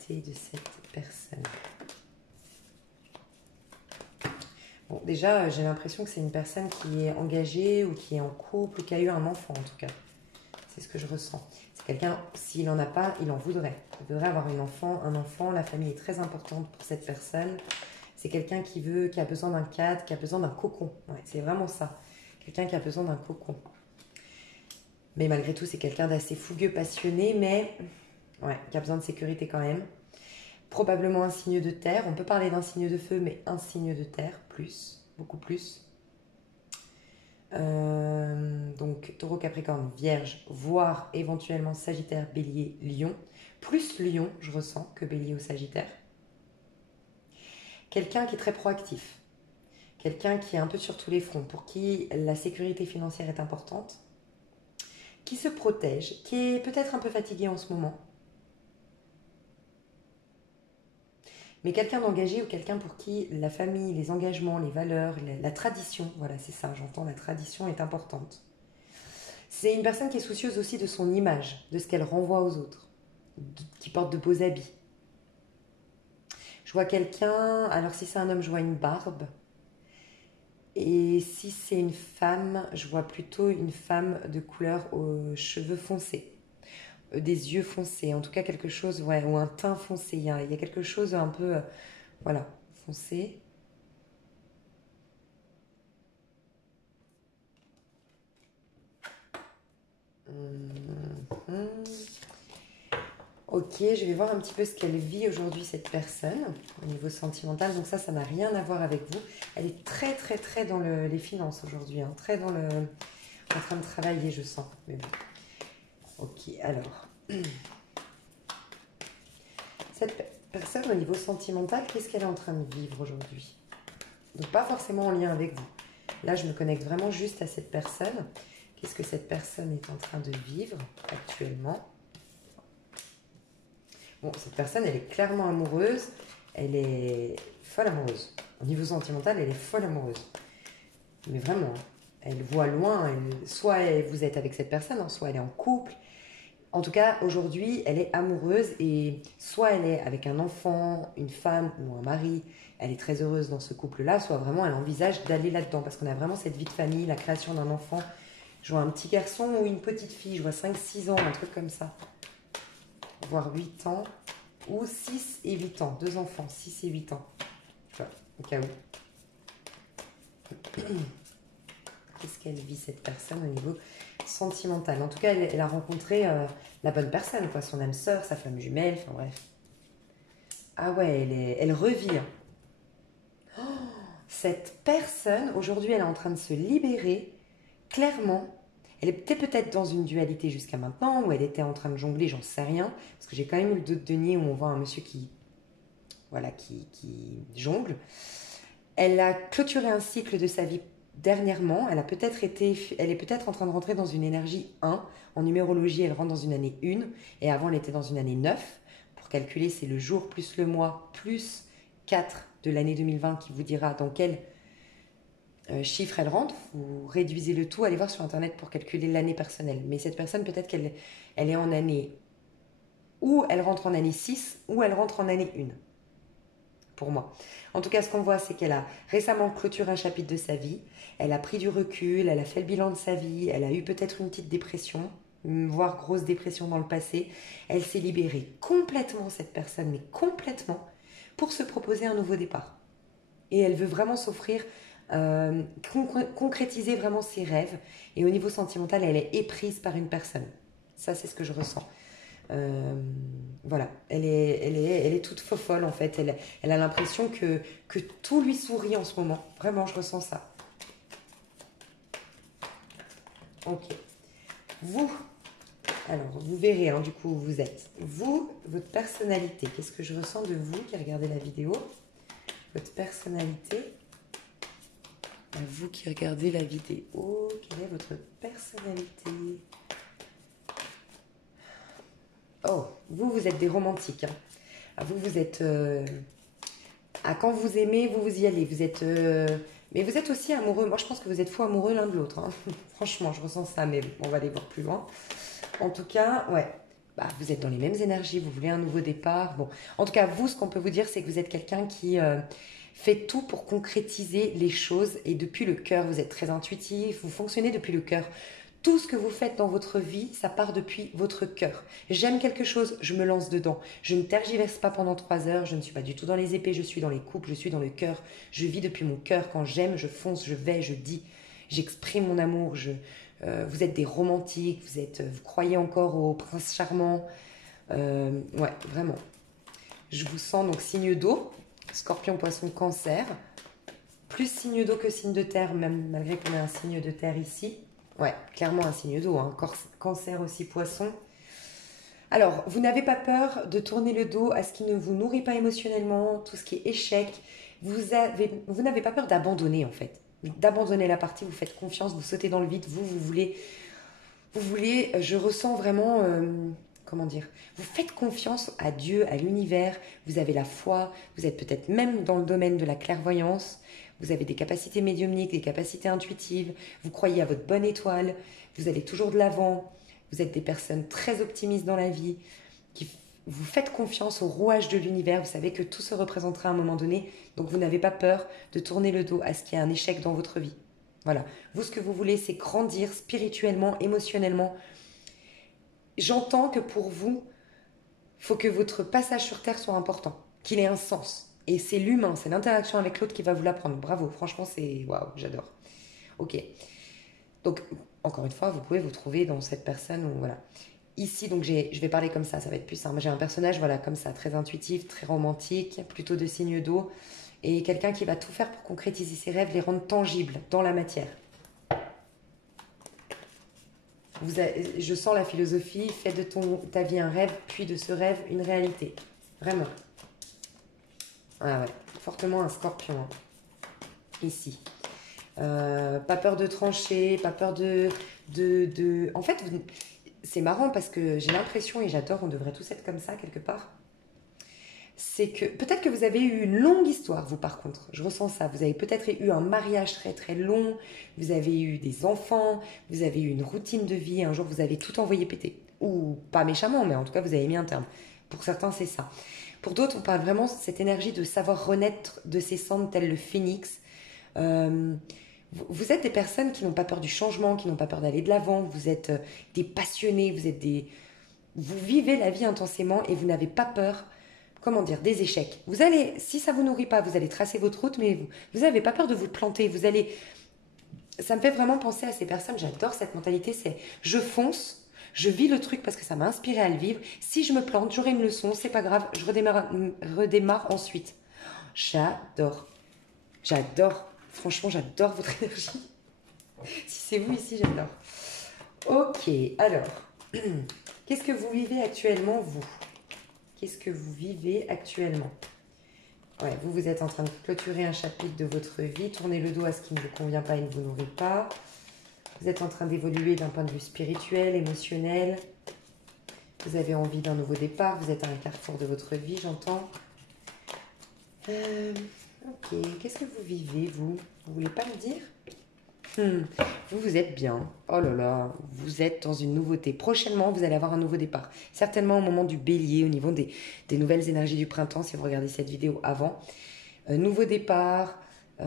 de cette personne ? Bon, déjà, j'ai l'impression que c'est une personne qui est engagée ou qui est en couple ou qui a eu un enfant, en tout cas. C'est ce que je ressens. C'est quelqu'un, s'il n'en a pas, il en voudrait. Il voudrait avoir un enfant. La famille est très importante pour cette personne. C'est quelqu'un qui a besoin d'un cadre, qui a besoin d'un cocon. Ouais, c'est vraiment ça. Quelqu'un qui a besoin d'un cocon. Mais malgré tout, c'est quelqu'un d'assez fougueux, passionné, mais qui a besoin de sécurité quand même. Probablement un signe de terre. On peut parler d'un signe de feu, mais un signe de terre, beaucoup plus. Donc, taureau, capricorne, vierge, voire éventuellement sagittaire, bélier, lion. Plus lion, je ressens, que bélier ou sagittaire. Quelqu'un qui est très proactif. Quelqu'un qui est un peu sur tous les fronts, pour qui la sécurité financière est importante. qui se protège, qui est peut-être un peu fatigué en ce moment. Mais quelqu'un d'engagé ou quelqu'un pour qui la famille, les engagements, les valeurs, la tradition, voilà, c'est ça, j'entends, la tradition est importante. C'est une personne qui est soucieuse aussi de son image, de ce qu'elle renvoie aux autres, qui porte de beaux habits. Je vois quelqu'un, alors si c'est un homme, je vois une barbe. Et si c'est une femme, je vois plutôt une femme de couleur aux cheveux foncés, des yeux foncés, en tout cas quelque chose, ouais, ou un teint foncé. Il y a quelque chose un peu, voilà, foncé. Mhm. Ok, je vais voir un petit peu ce qu'elle vit aujourd'hui, cette personne, au niveau sentimental. Donc ça n'a rien à voir avec vous. Elle est très, très, très dans les finances aujourd'hui, hein, très en train de travailler, je sens. Mais bon. Ok, alors. Cette personne, au niveau sentimental, qu'est-ce qu'elle est en train de vivre aujourd'hui? Donc pas forcément en lien avec vous. Là, je me connecte vraiment juste à cette personne. Qu'est-ce que cette personne est en train de vivre actuellement? Bon, cette personne, elle est clairement amoureuse. Elle est folle amoureuse. Au niveau sentimental, elle est folle amoureuse. Mais vraiment, hein. Elle voit loin. Soit vous êtes avec cette personne, hein, soit elle est en couple. En tout cas, aujourd'hui, elle est amoureuse et soit elle est avec un enfant, une femme ou un mari, elle est très heureuse dans ce couple-là, soit vraiment elle envisage d'aller là-dedans parce qu'on a vraiment cette vie de famille, la création d'un enfant. Je vois un petit garçon ou une petite fille, je vois 5-6 ans, un truc comme ça. Voire 8 ans ou 6 et 8 ans, deux enfants, 6 et 8 ans. Voilà, au cas où. Qu'est-ce qu'elle vit cette personne au niveau sentimental? En tout cas, elle a rencontré la bonne personne, quoi, son âme sœur, sa femme jumelle, enfin bref. Ah ouais, elle revit. Oh, cette personne, aujourd'hui, elle est en train de se libérer, clairement. Elle était peut-être dans une dualité jusqu'à maintenant, où elle était en train de jongler, j'en sais rien, parce que j'ai quand même eu le dos de denier où on voit un monsieur voilà, qui jongle. Elle a clôturé un cycle de sa vie dernièrement. Elle est peut-être en train de rentrer dans une énergie 1. En numérologie, elle rentre dans une année 1. Et avant, elle était dans une année 9. Pour calculer, c'est le jour plus le mois plus 4 de l'année 2020 qui vous dira dans quel chiffre elle rentre. Vous réduisez le tout, allez voir sur Internet pour calculer l'année personnelle. Mais cette personne, peut-être elle est en année, ou elle rentre en année 6, ou elle rentre en année 1 pour moi. En tout cas, ce qu'on voit, c'est qu'elle a récemment clôturé un chapitre de sa vie, elle a pris du recul, elle a fait le bilan de sa vie, elle a eu peut-être une petite dépression, voire grosse dépression dans le passé. Elle s'est libérée complètement, cette personne, mais complètement, pour se proposer un nouveau départ. Et elle veut vraiment s'offrir, concrétiser vraiment ses rêves. Et au niveau sentimental, elle est éprise par une personne. Ça, c'est ce que je ressens. Voilà, elle est toute fofolle en fait. Elle a l'impression que tout lui sourit en ce moment. Vraiment, je ressens ça. Ok. Vous, alors vous verrez hein, du coup où vous êtes. Vous, votre personnalité. Qu'est-ce que je ressens de vous qui regardez la vidéo? Votre personnalité. À vous qui regardez la vidéo, quelle est votre personnalité? Oh, vous êtes des romantiques. Hein. Vous êtes... quand vous aimez, vous y allez. Vous êtes... mais vous êtes aussi amoureux. Moi, je pense que vous êtes fous amoureux l'un de l'autre. Hein. Franchement, je ressens ça, mais on va aller voir plus loin. En tout cas, ouais. Bah, vous êtes dans les mêmes énergies, vous voulez un nouveau départ. Bon, en tout cas, vous, ce qu'on peut vous dire, c'est que vous êtes quelqu'un qui fait tout pour concrétiser les choses et depuis le cœur. Vous êtes très intuitif, vous fonctionnez depuis le cœur. Tout ce que vous faites dans votre vie, ça part depuis votre cœur. J'aime quelque chose, je me lance dedans. Je ne tergiverse pas pendant 3 heures, je ne suis pas du tout dans les épées, je suis dans les couples, je suis dans le cœur. Je vis depuis mon cœur. Quand j'aime, je fonce, je vais, je dis. J'exprime mon amour. Vous êtes des romantiques, vous croyez encore au prince charmant. Ouais, vraiment. Je vous sens donc signe d'eau, scorpion, poisson, cancer. Plus signe d'eau que signe de terre, même malgré qu'on ait un signe de terre ici. Ouais, clairement un signe d'eau, hein. Cancer aussi, poisson. Alors, vous n'avez pas peur de tourner le dos à ce qui ne vous nourrit pas émotionnellement, tout ce qui est échec. Vous n'avez pas peur d'abandonner en fait. D'abandonner la partie, vous faites confiance, vous sautez dans le vide, vous voulez Vous voulez, je ressens vraiment, comment dire, vous faites confiance à Dieu, à l'univers, vous avez la foi, vous êtes peut-être même dans le domaine de la clairvoyance, vous avez des capacités médiumniques, des capacités intuitives, vous croyez à votre bonne étoile, vous allez toujours de l'avant, vous êtes des personnes très optimistes dans la vie, qui vous faites confiance au rouage de l'univers, vous savez que tout se représentera à un moment donné, donc vous n'avez pas peur de tourner le dos à ce qu'il y ait un échec dans votre vie. Voilà. Vous, ce que vous voulez, c'est grandir spirituellement, émotionnellement. J'entends que pour vous, il faut que votre passage sur Terre soit important, qu'il ait un sens. Et c'est l'humain, c'est l'interaction avec l'autre qui va vous l'apprendre. Bravo, franchement, c'est waouh, j'adore. Ok. Donc, encore une fois, vous pouvez vous trouver dans cette personne où, voilà. Ici, donc, je vais parler comme ça va être plus simple. J'ai un personnage, voilà, comme ça, très intuitif, très romantique, plutôt de signe d'eau, et quelqu'un qui va tout faire pour concrétiser ses rêves, les rendre tangibles dans la matière. Je sens la philosophie, fais de ta vie un rêve, puis de ce rêve une réalité. Vraiment. Ah ouais, fortement un scorpion, hein. Ici. Pas peur de trancher, pas peur En fait, c'est marrant parce que j'ai l'impression, et j'adore, on devrait tous être comme ça quelque part, c'est que peut-être que vous avez eu une longue histoire, vous par contre, je ressens ça, vous avez peut-être eu un mariage très très long, vous avez eu des enfants, vous avez eu une routine de vie, un jour vous avez tout envoyé péter, ou pas méchamment, mais en tout cas vous avez mis un terme. Pour certains c'est ça. Pour d'autres on parle vraiment de cette énergie de savoir renaître de ses cendres tel le phénix. Euh, vous êtes des personnes qui n'ont pas peur du changement, qui n'ont pas peur d'aller de l'avant, vous êtes des passionnés, vous vivez la vie intensément et vous n'avez pas peur, comment dire, des échecs. Vous allez, si ça vous nourrit pas, vous allez tracer votre route, mais vous n'avez pas peur de vous planter. Ça me fait vraiment penser à ces personnes. J'adore cette mentalité. C'est je fonce, je vis le truc parce que ça m'a inspiré à le vivre. Si je me plante, j'aurai une leçon, c'est pas grave, je redémarre ensuite. J'adore, j'adore. Franchement, j'adore votre énergie. Si c'est vous ici, j'adore. Ok, alors, qu'est-ce que vous vivez actuellement, vous? Qu'est-ce que vous vivez actuellement? Ouais, vous êtes en train de clôturer un chapitre de votre vie, tournez le dos à ce qui ne vous convient pas et ne vous nourrit pas. Vous êtes en train d'évoluer d'un point de vue spirituel, émotionnel. Vous avez envie d'un nouveau départ, vous êtes à un carrefour de votre vie, j'entends. Ok, qu'est-ce que vous vivez, vous? Vous voulez pas me dire? Vous êtes bien. Oh là là, vous êtes dans une nouveauté. Prochainement, vous allez avoir un nouveau départ. Certainement au moment du bélier, au niveau des nouvelles énergies du printemps, si vous regardez cette vidéo avant. Nouveau départ. Vous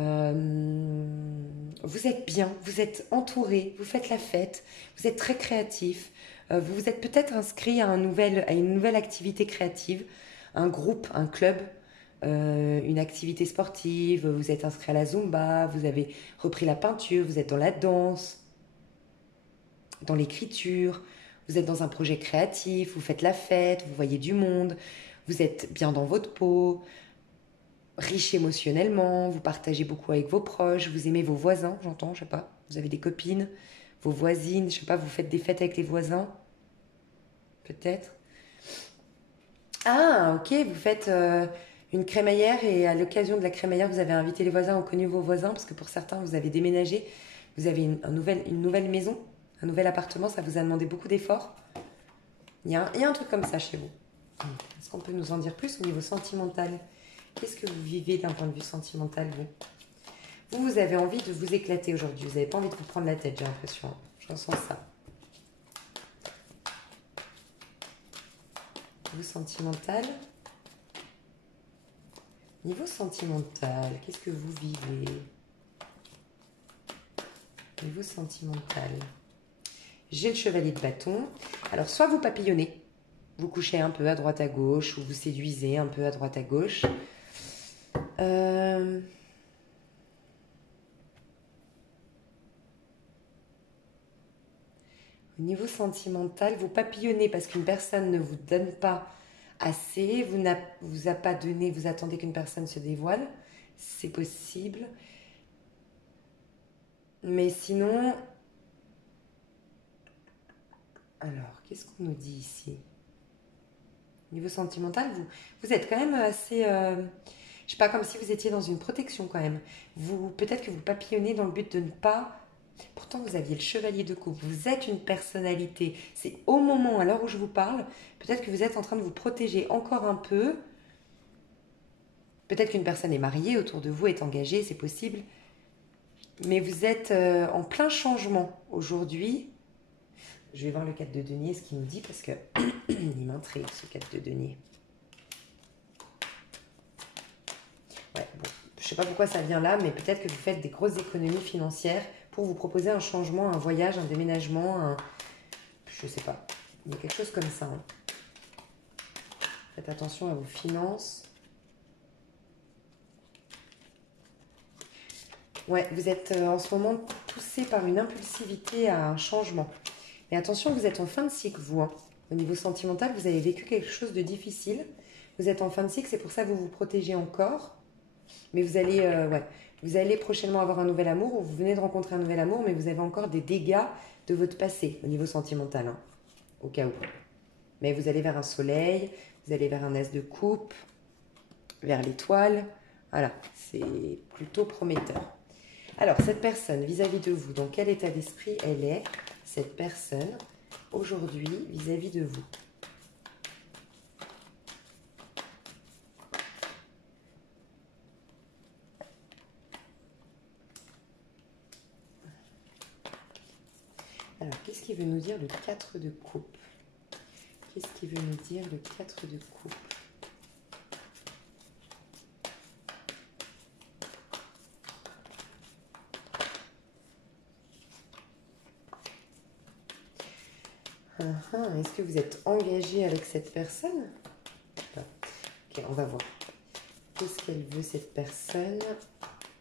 êtes bien, vous êtes entouré, vous faites la fête, vous êtes très créatif. Vous vous êtes peut-être inscrit à une nouvelle activité créative, un groupe, un club. Une activité sportive, vous êtes inscrit à la Zumba, vous avez repris la peinture, vous êtes dans la danse, dans l'écriture, vous êtes dans un projet créatif, vous faites la fête, vous voyez du monde, vous êtes bien dans votre peau, riche émotionnellement, vous partagez beaucoup avec vos proches, vous aimez vos voisins, j'entends, je sais pas, vous avez des copines, vos voisines, je sais pas, vous faites des fêtes avec les voisins, peut-être. Ah, ok, vous faites une crémaillère et à l'occasion de la crémaillère, vous avez invité les voisins ou connu vos voisins parce que pour certains, vous avez déménagé, vous avez une nouvelle maison, un nouvel appartement, ça vous a demandé beaucoup d'efforts. Il y a un truc comme ça chez vous. Est-ce qu'on peut nous en dire plus au niveau sentimental? Qu'est-ce que vous vivez d'un point de vue sentimental, vous avez envie de vous éclater aujourd'hui, vous n'avez pas envie de vous prendre la tête, j'ai l'impression. Je ressens ça. Niveau sentimental. Niveau sentimental, qu'est-ce que vous vivez? Niveau sentimental. J'ai le chevalier de bâton. Alors, soit vous papillonnez, vous couchez un peu à droite à gauche, ou vous séduisez un peu à droite à gauche. Au niveau sentimental, vous papillonnez parce qu'une personne ne vous donne pas assez, vous a pas donné, vous attendez qu'une personne se dévoile, c'est possible. Mais sinon, alors, qu'est-ce qu'on nous dit ici? Niveau sentimental, vous êtes quand même assez, je sais pas, comme si vous étiez dans une protection quand même. Peut-être que vous papillonnez dans le but de ne pas Pourtant, vous aviez le chevalier de coupe. Vous êtes une personnalité. C'est au moment, à l'heure où je vous parle, peut-être que vous êtes en train de vous protéger encore un peu. Peut-être qu'une personne est mariée autour de vous, est engagée, c'est possible. Mais vous êtes en plein changement aujourd'hui. Je vais voir le 4 de denier, ce qu'il nous dit, parce que il m'intrigue, ce 4 de denier. Ouais, bon, je ne sais pas pourquoi ça vient là, mais peut-être que vous faites des grosses économies financières pour vous proposer un changement, un voyage, un déménagement, je ne sais pas. Il y a quelque chose comme ça. Hein. Faites attention à vos finances. Ouais, vous êtes en ce moment poussé par une impulsivité à un changement. Mais attention, vous êtes en fin de cycle, vous. Hein. Au niveau sentimental, vous avez vécu quelque chose de difficile. Vous êtes en fin de cycle, c'est pour ça que vous vous protégez encore. Mais vous allez prochainement avoir un nouvel amour, ou vous venez de rencontrer un nouvel amour, mais vous avez encore des dégâts de votre passé au niveau sentimental, hein, au cas où. Mais vous allez vers un soleil, vous allez vers un as de coupe, vers l'étoile. Voilà, c'est plutôt prometteur. Alors, cette personne vis-à-vis de vous, dans quel état d'esprit elle est, cette personne, aujourd'hui, vis-à-vis de vous? Alors, qu'est-ce qu'il veut nous dire le 4 de coupe? Qu'est-ce qu'il veut nous dire le 4 de coupe? Est-ce que vous êtes engagé avec cette personne? Ok, on va voir. Qu'est-ce qu'elle veut, cette personne?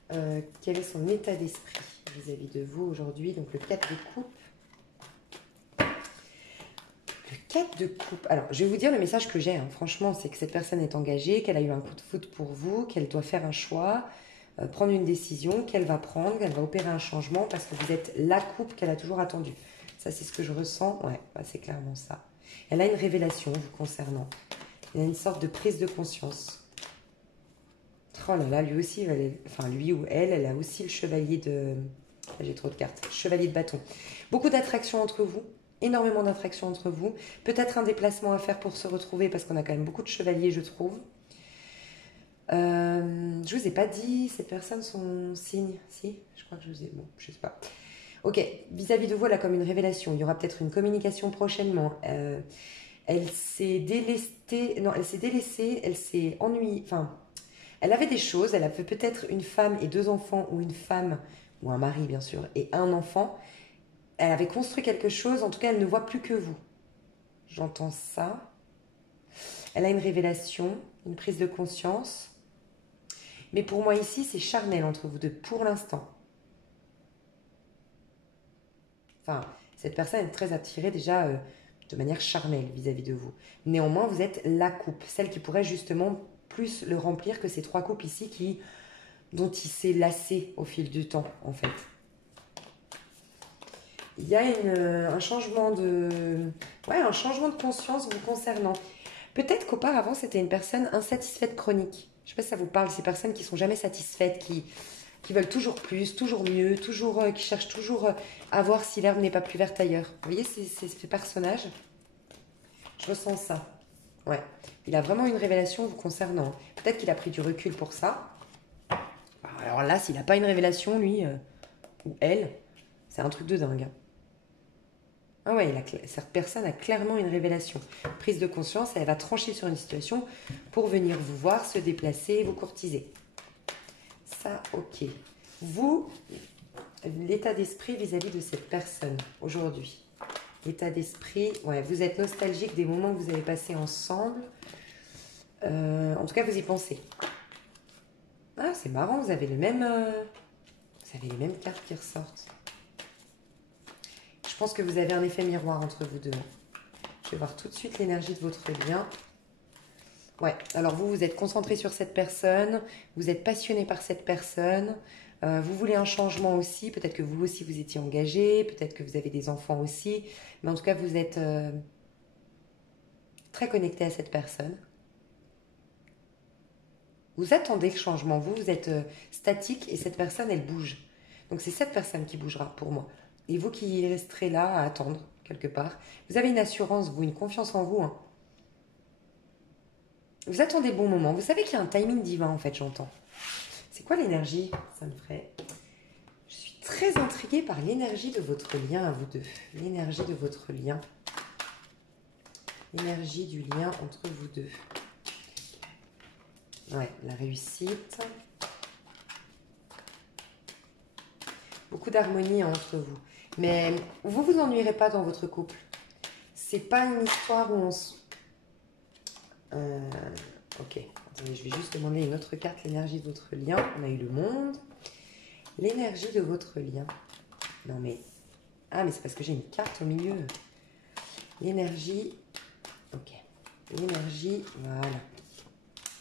Quel est son état d'esprit vis-à-vis de vous aujourd'hui? Donc, le 4 de coupe. Le 4 de coupe. Alors, je vais vous dire le message que j'ai. Hein. Franchement, c'est que cette personne est engagée, qu'elle a eu un coup de foudre pour vous, qu'elle doit faire un choix, prendre une décision, qu'elle va prendre, qu'elle va opérer un changement parce que vous êtes la coupe qu'elle a toujours attendue. Ça, c'est ce que je ressens. Ouais, bah, c'est clairement ça. Elle a une révélation vous concernant. Il y a une sorte de prise de conscience. Oh là là, lui aussi, enfin lui ou elle a aussi le chevalier de... J'ai trop de cartes. Chevalier de bâton. Beaucoup d'attractions entre vous. Énormément d'attractions entre vous. Peut-être un déplacement à faire pour se retrouver parce qu'on a quand même beaucoup de chevaliers, je trouve. Je vous ai pas dit, ces personnes sont signes. Si, je crois que je vous ai... Bon, je sais pas. Ok, vis-à-vis de vous, elle a comme une révélation. Il y aura peut-être une communication prochainement. Elle s'est délestée... Non, elle s'est délaissée, elle s'est ennuyée... Enfin... Elle avait des choses, elle avait peut-être une femme et 2 enfants, ou une femme, ou un mari bien sûr, et un enfant. Elle avait construit quelque chose, en tout cas elle ne voit plus que vous. J'entends ça. Elle a une révélation, une prise de conscience. Mais pour moi ici, c'est charnel entre vous deux, pour l'instant. Enfin, cette personne est très attirée déjà de manière charnelle vis-à-vis de vous. Néanmoins, vous êtes la coupe, celle qui pourrait justement plus le remplir que ces 3 coupes ici dont il s'est lassé au fil du temps, en fait. Il y a un changement de... Ouais, un changement de conscience vous concernant. Peut-être qu'auparavant, c'était une personne insatisfaite chronique. Je ne sais pas si ça vous parle, ces personnes qui sont jamais satisfaites, qui veulent toujours plus, toujours mieux, toujours, qui cherchent toujours à voir si l'herbe n'est pas plus verte ailleurs. Vous voyez ces personnages? Je ressens ça. Ouais. Il a vraiment une révélation vous concernant. Peut-être qu'il a pris du recul pour ça. Alors là, s'il n'a pas une révélation, lui, ou elle, c'est un truc de dingue. Ah ouais, cette personne a clairement une révélation. Prise de conscience, elle va trancher sur une situation pour venir vous voir, se déplacer, vous courtiser. Ça, ok. Vous, l'état d'esprit vis-à-vis de cette personne aujourd'hui. L'état d'esprit, ouais, vous êtes nostalgique des moments que vous avez passés ensemble. En tout cas, vous y pensez. Ah, c'est marrant, vous avez les mêmes cartes qui ressortent. Je pense que vous avez un effet miroir entre vous deux. Je vais voir tout de suite l'énergie de votre lien. Ouais, alors vous êtes concentré sur cette personne, vous êtes passionné par cette personne, vous voulez un changement aussi, peut-être que vous aussi vous étiez engagé, peut-être que vous avez des enfants aussi, mais en tout cas vous êtes très connecté à cette personne. Vous attendez le changement, vous êtes statique et cette personne elle bouge. Donc c'est cette personne qui bougera pour moi. Et vous qui resterez là à attendre quelque part, vous avez une assurance, vous, une confiance en vous. Hein. Vous attendez le bon moment. Vous savez qu'il y a un timing divin en fait, j'entends. C'est quoi l'énergie? Ça me ferait... Je suis très intriguée par l'énergie de votre lien à vous deux. L'énergie de votre lien. L'énergie du lien entre vous deux. Ouais, la réussite. Beaucoup d'harmonie entre vous. Mais vous vous ennuierez pas dans votre couple. C'est pas une histoire où on se... ok, attendez, je vais juste demander une autre carte, l'énergie de votre lien. On a eu le monde. L'énergie de votre lien. Non mais... Ah mais c'est parce que j'ai une carte au milieu. L'énergie... Ok. L'énergie, voilà.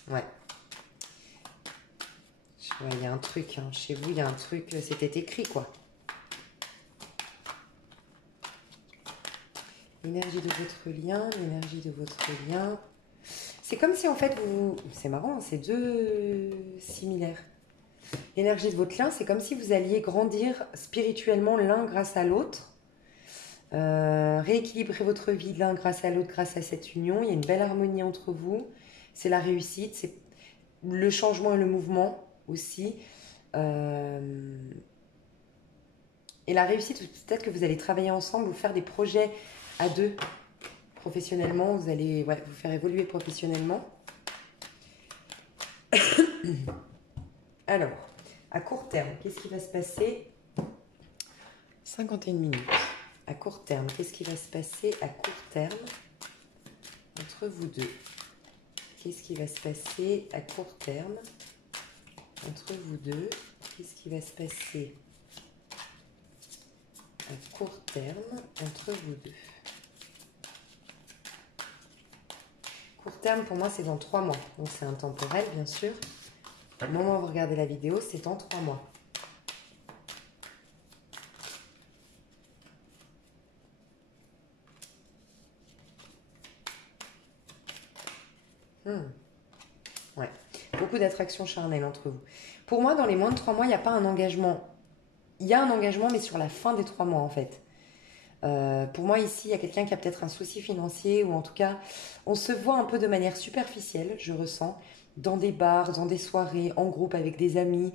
Ouais. Ouais, il y a un truc, hein. Chez vous, il y a un truc, c'était écrit quoi. L'énergie de votre lien, l'énergie de votre lien. C'est comme si en fait vous... C'est marrant, c'est deux similaires. L'énergie de votre lien, c'est comme si vous alliez grandir spirituellement l'un grâce à l'autre. Rééquilibrer votre vie l'un grâce à l'autre, grâce à cette union. Il y a une belle harmonie entre vous. C'est la réussite, c'est le changement et le mouvement aussi. Et la réussite, peut-être que vous allez travailler ensemble ou faire des projets à deux professionnellement. Vous allez vous faire évoluer professionnellement. Alors, à court terme, qu'est-ce qui va se passer? 51 minutes. À court terme, qu'est-ce qui va se passer à court terme entre vous deux? Qu'est-ce qui va se passer à court terme entre vous deux? Qu'est-ce qui va se passer à court terme entre vous deux? Court terme, pour moi, c'est dans 3 mois. Donc, c'est intemporel, bien sûr. Au moment où vous regardez la vidéo, c'est dans 3 mois. Ouais. Beaucoup d'attraction charnelle entre vous. Pour moi, dans les moins de 3 mois, il n'y a pas un engagement. Il y a un engagement, mais sur la fin des 3 mois, en fait. Pour moi, ici, il y a quelqu'un qui a peut-être un souci financier, ou en tout cas, on se voit un peu de manière superficielle, je ressens, dans des bars, dans des soirées, en groupe avec des amis.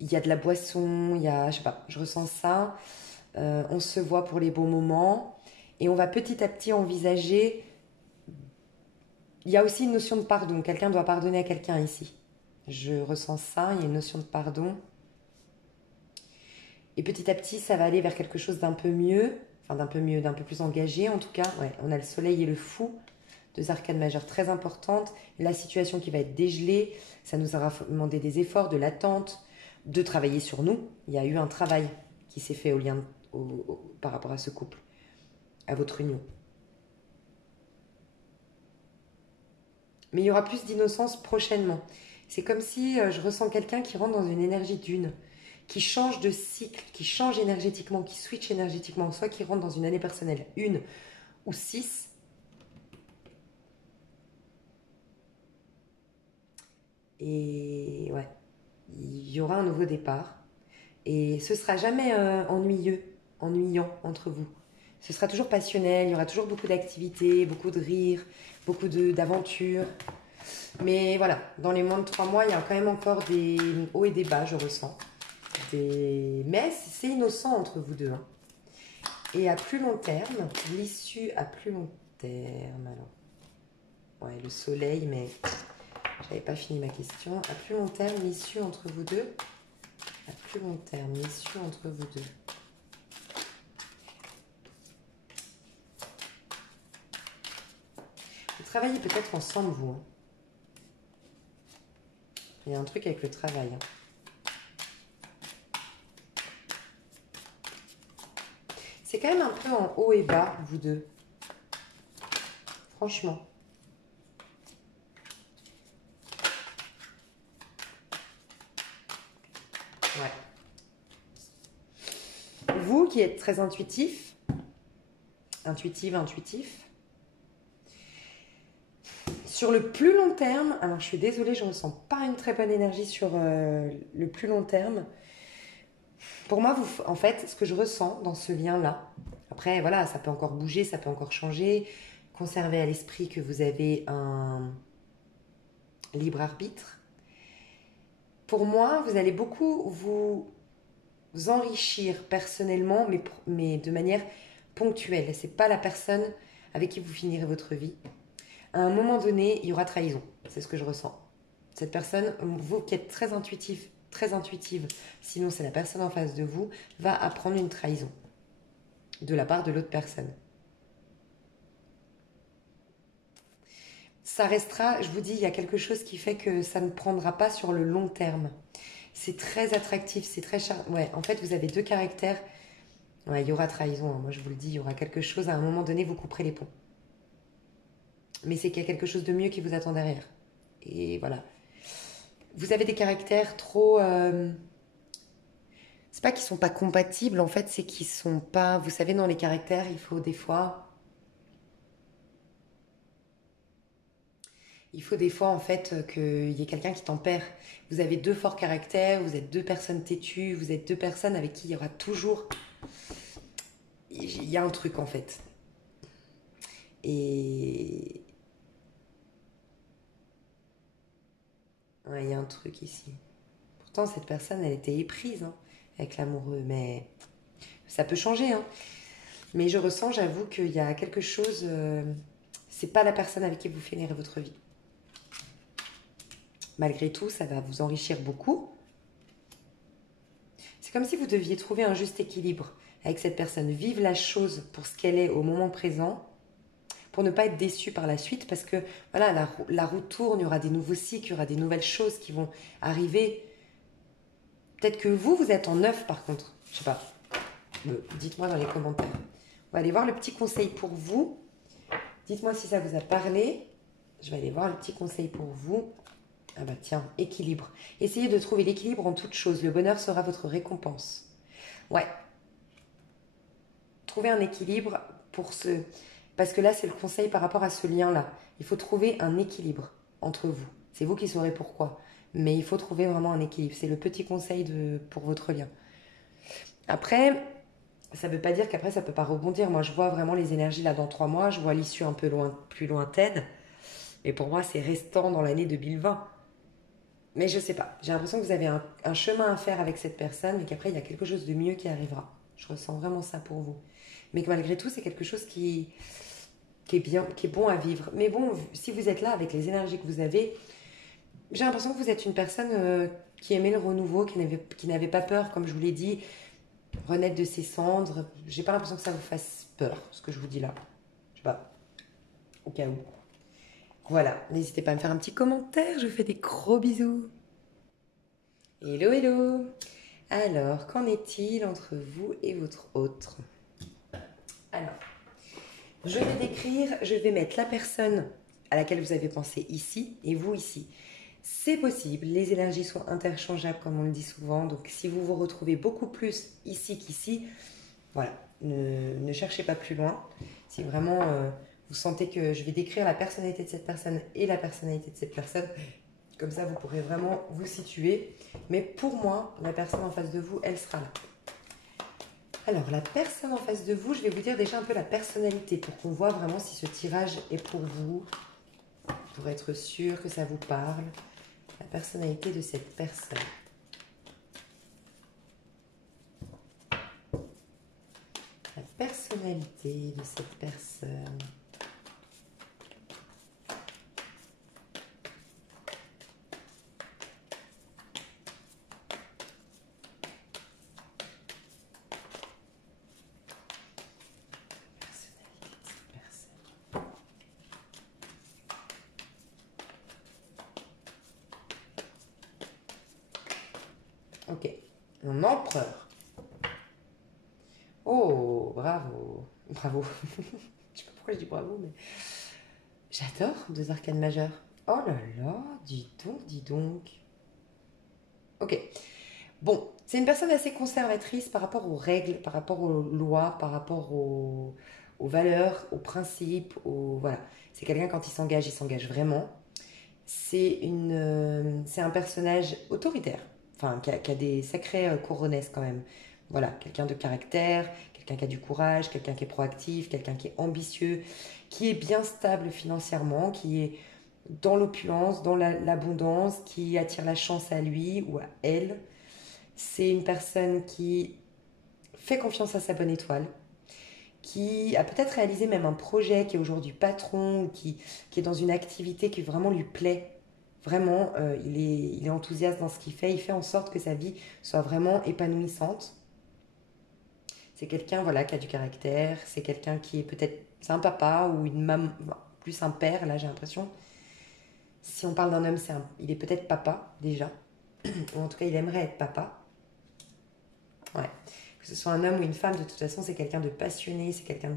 Il y a de la boisson, il y a, je sais pas, je ressens ça. On se voit pour les bons moments. Et on va petit à petit envisager... Il y a aussi une notion de pardon. Quelqu'un doit pardonner à quelqu'un ici. Je ressens ça, il y a une notion de pardon. Et petit à petit, ça va aller vers quelque chose d'un peu mieux. Enfin, d'un peu mieux, d'un peu plus engagé en tout cas. Ouais, on a le soleil et le fou. 2 arcades majeures très importantes. La situation qui va être dégelée. Ça nous aura demandé des efforts, de l'attente, de travailler sur nous. Il y a eu un travail qui s'est fait par rapport à ce couple, à votre union. Mais il y aura plus d'innocence prochainement. C'est comme si je ressens quelqu'un qui rentre dans une énergie d'une, qui change de cycle, qui change énergétiquement, qui switch énergétiquement, soit qui rentre dans une année personnelle, 1 ou 6. Et ouais, il y aura un nouveau départ. Et ce sera jamais ennuyant entre vous. Ce sera toujours passionnel, il y aura toujours beaucoup d'activités, beaucoup de rires, beaucoup d'aventures. Mais voilà, dans les moins de 3 mois, il y a quand même encore des hauts et des bas, je ressens. Mais c'est innocent entre vous deux. Hein. Et à plus long terme, l'issue à plus long terme, alors. Ouais, le soleil, mais j'avais pas fini ma question. À plus long terme, l'issue entre vous deux. À plus long terme, l'issue entre vous deux. Vous travaillez peut-être ensemble, vous. Hein. Il y a un truc avec le travail. Hein. C'est quand même un peu en haut et bas, vous deux. Franchement. Ouais. Vous qui êtes très intuitif, intuitif, sur le plus long terme, alors je suis désolée, je ne ressens pas une très bonne énergie sur le plus long terme. Pour moi, en fait, ce que je ressens dans ce lien-là, après, voilà, ça peut encore bouger, ça peut encore changer. Conservez à l'esprit que vous avez un libre arbitre. Pour moi, vous allez beaucoup vous enrichir personnellement, mais de manière ponctuelle. C'est pas la personne avec qui vous finirez votre vie. À un moment donné, il y aura trahison. C'est ce que je ressens. Cette personne, vous qui êtes très intuitif, très intuitive, sinon c'est la personne en face de vous, va apprendre une trahison de la part de l'autre personne. Ça restera, je vous dis, il y a quelque chose qui fait que ça ne prendra pas sur le long terme. C'est très attractif, c'est très charmant. Ouais, en fait, vous avez deux caractères. Ouais, il y aura trahison, hein. Moi je vous le dis, il y aura quelque chose, à un moment donné, vous couperez les ponts. Mais c'est qu'il y a quelque chose de mieux qui vous attend derrière. Et voilà. Vous avez des caractères trop... C'est pas qu'ils sont pas compatibles, en fait, c'est qu'ils sont pas... Vous savez, dans les caractères, il faut des fois... Il faut des fois, en fait, qu'il y ait quelqu'un qui tempère. Vous avez deux forts caractères, vous êtes deux personnes têtues, vous êtes deux personnes avec qui il y aura toujours... Il y a un truc, en fait. Et... Ouais, il y a un truc ici. Pourtant, cette personne, elle était éprise, hein, avec l'amoureux, mais ça peut changer, hein. Mais je ressens, j'avoue, qu'il y a quelque chose... c'est pas la personne avec qui vous finirez votre vie. Malgré tout, ça va vous enrichir beaucoup. C'est comme si vous deviez trouver un juste équilibre avec cette personne. Vivre la chose pour ce qu'elle est au moment présent, pour ne pas être déçu par la suite, parce que voilà, la roue tourne, il y aura des nouveaux cycles, il y aura des nouvelles choses qui vont arriver. Peut-être que vous êtes en neuf par contre. Je sais pas. Dites-moi dans les commentaires. On va aller voir le petit conseil pour vous. Dites-moi si ça vous a parlé. Je vais aller voir le petit conseil pour vous. Ah bah tiens, équilibre. Essayez de trouver l'équilibre en toutes choses. Le bonheur sera votre récompense. Ouais. Trouvez un équilibre pour ce... Parce que là, c'est le conseil par rapport à ce lien-là. Il faut trouver un équilibre entre vous. C'est vous qui saurez pourquoi. Mais il faut trouver vraiment un équilibre. C'est le petit conseil pour votre lien. Après, ça ne veut pas dire qu'après, ça ne peut pas rebondir. Moi, je vois vraiment les énergies là dans 3 mois. Je vois l'issue un peu plus lointaine. Mais pour moi, c'est restant dans l'année 2020. Mais je sais pas. J'ai l'impression que vous avez un chemin à faire avec cette personne, mais qu'après, il y a quelque chose de mieux qui arrivera. Je ressens vraiment ça pour vous. Mais que malgré tout, c'est quelque chose qui est bien, qui est bon à vivre. Mais bon, si vous êtes là avec les énergies que vous avez, j'ai l'impression que vous êtes une personne qui aimait le renouveau, qui n'avait pas peur, comme je vous l'ai dit, renaître de ses cendres. J'ai pas l'impression que ça vous fasse peur, ce que je vous dis là. Je sais pas. Au cas où. Voilà, n'hésitez pas à me faire un petit commentaire, je vous fais des gros bisous. Hello, hello. Alors, qu'en est-il entre vous et votre autre? Alors, je vais mettre la personne à laquelle vous avez pensé ici et vous ici. C'est possible, les énergies sont interchangeables comme on le dit souvent, donc si vous vous retrouvez beaucoup plus ici qu'ici, voilà, ne cherchez pas plus loin. Si vraiment vous sentez que je vais décrire la personnalité de cette personne et la personnalité de cette personne, comme ça vous pourrez vraiment vous situer. Mais pour moi, la personne en face de vous, elle sera là. Alors, la personne en face de vous, je vais vous dire déjà un peu la personnalité pour qu'on voit vraiment si ce tirage est pour vous, pour être sûr que ça vous parle. La personnalité de cette personne. La personnalité de cette personne. Ok, mon empereur. Oh, bravo. Bravo. Je sais pas pourquoi je dis bravo, mais... J'adore 2 arcanes majeures. Oh là là, dis donc, dis donc. Ok. Bon, c'est une personne assez conservatrice par rapport aux règles, par rapport aux lois, par rapport aux valeurs, aux principes, voilà. C'est quelqu'un, quand il s'engage vraiment. C'est un personnage autoritaire. Enfin, qui a des sacrées coronesses quand même. voilà, quelqu'un de caractère, quelqu'un qui a du courage, quelqu'un qui est proactif, quelqu'un qui est ambitieux, qui est bien stable financièrement, qui est dans l'opulence, dans l'abondance, qui attire la chance à lui ou à elle. C'est une personne qui fait confiance à sa bonne étoile, qui a peut-être réalisé même un projet, qui est aujourd'hui patron, qui est dans une activité qui vraiment lui plaît. Vraiment, il est enthousiaste dans ce qu'il fait, il fait en sorte que sa vie soit vraiment épanouissante. C'est quelqu'un voilà, qui a du caractère, c'est quelqu'un qui est peut-être, c'est un papa ou une maman, plus un père, là j'ai l'impression. Si on parle d'un homme, il est peut-être papa déjà, ou en tout cas il aimerait être papa. Ouais. Que ce soit un homme ou une femme, de toute façon, c'est quelqu'un de passionné, c'est quelqu'un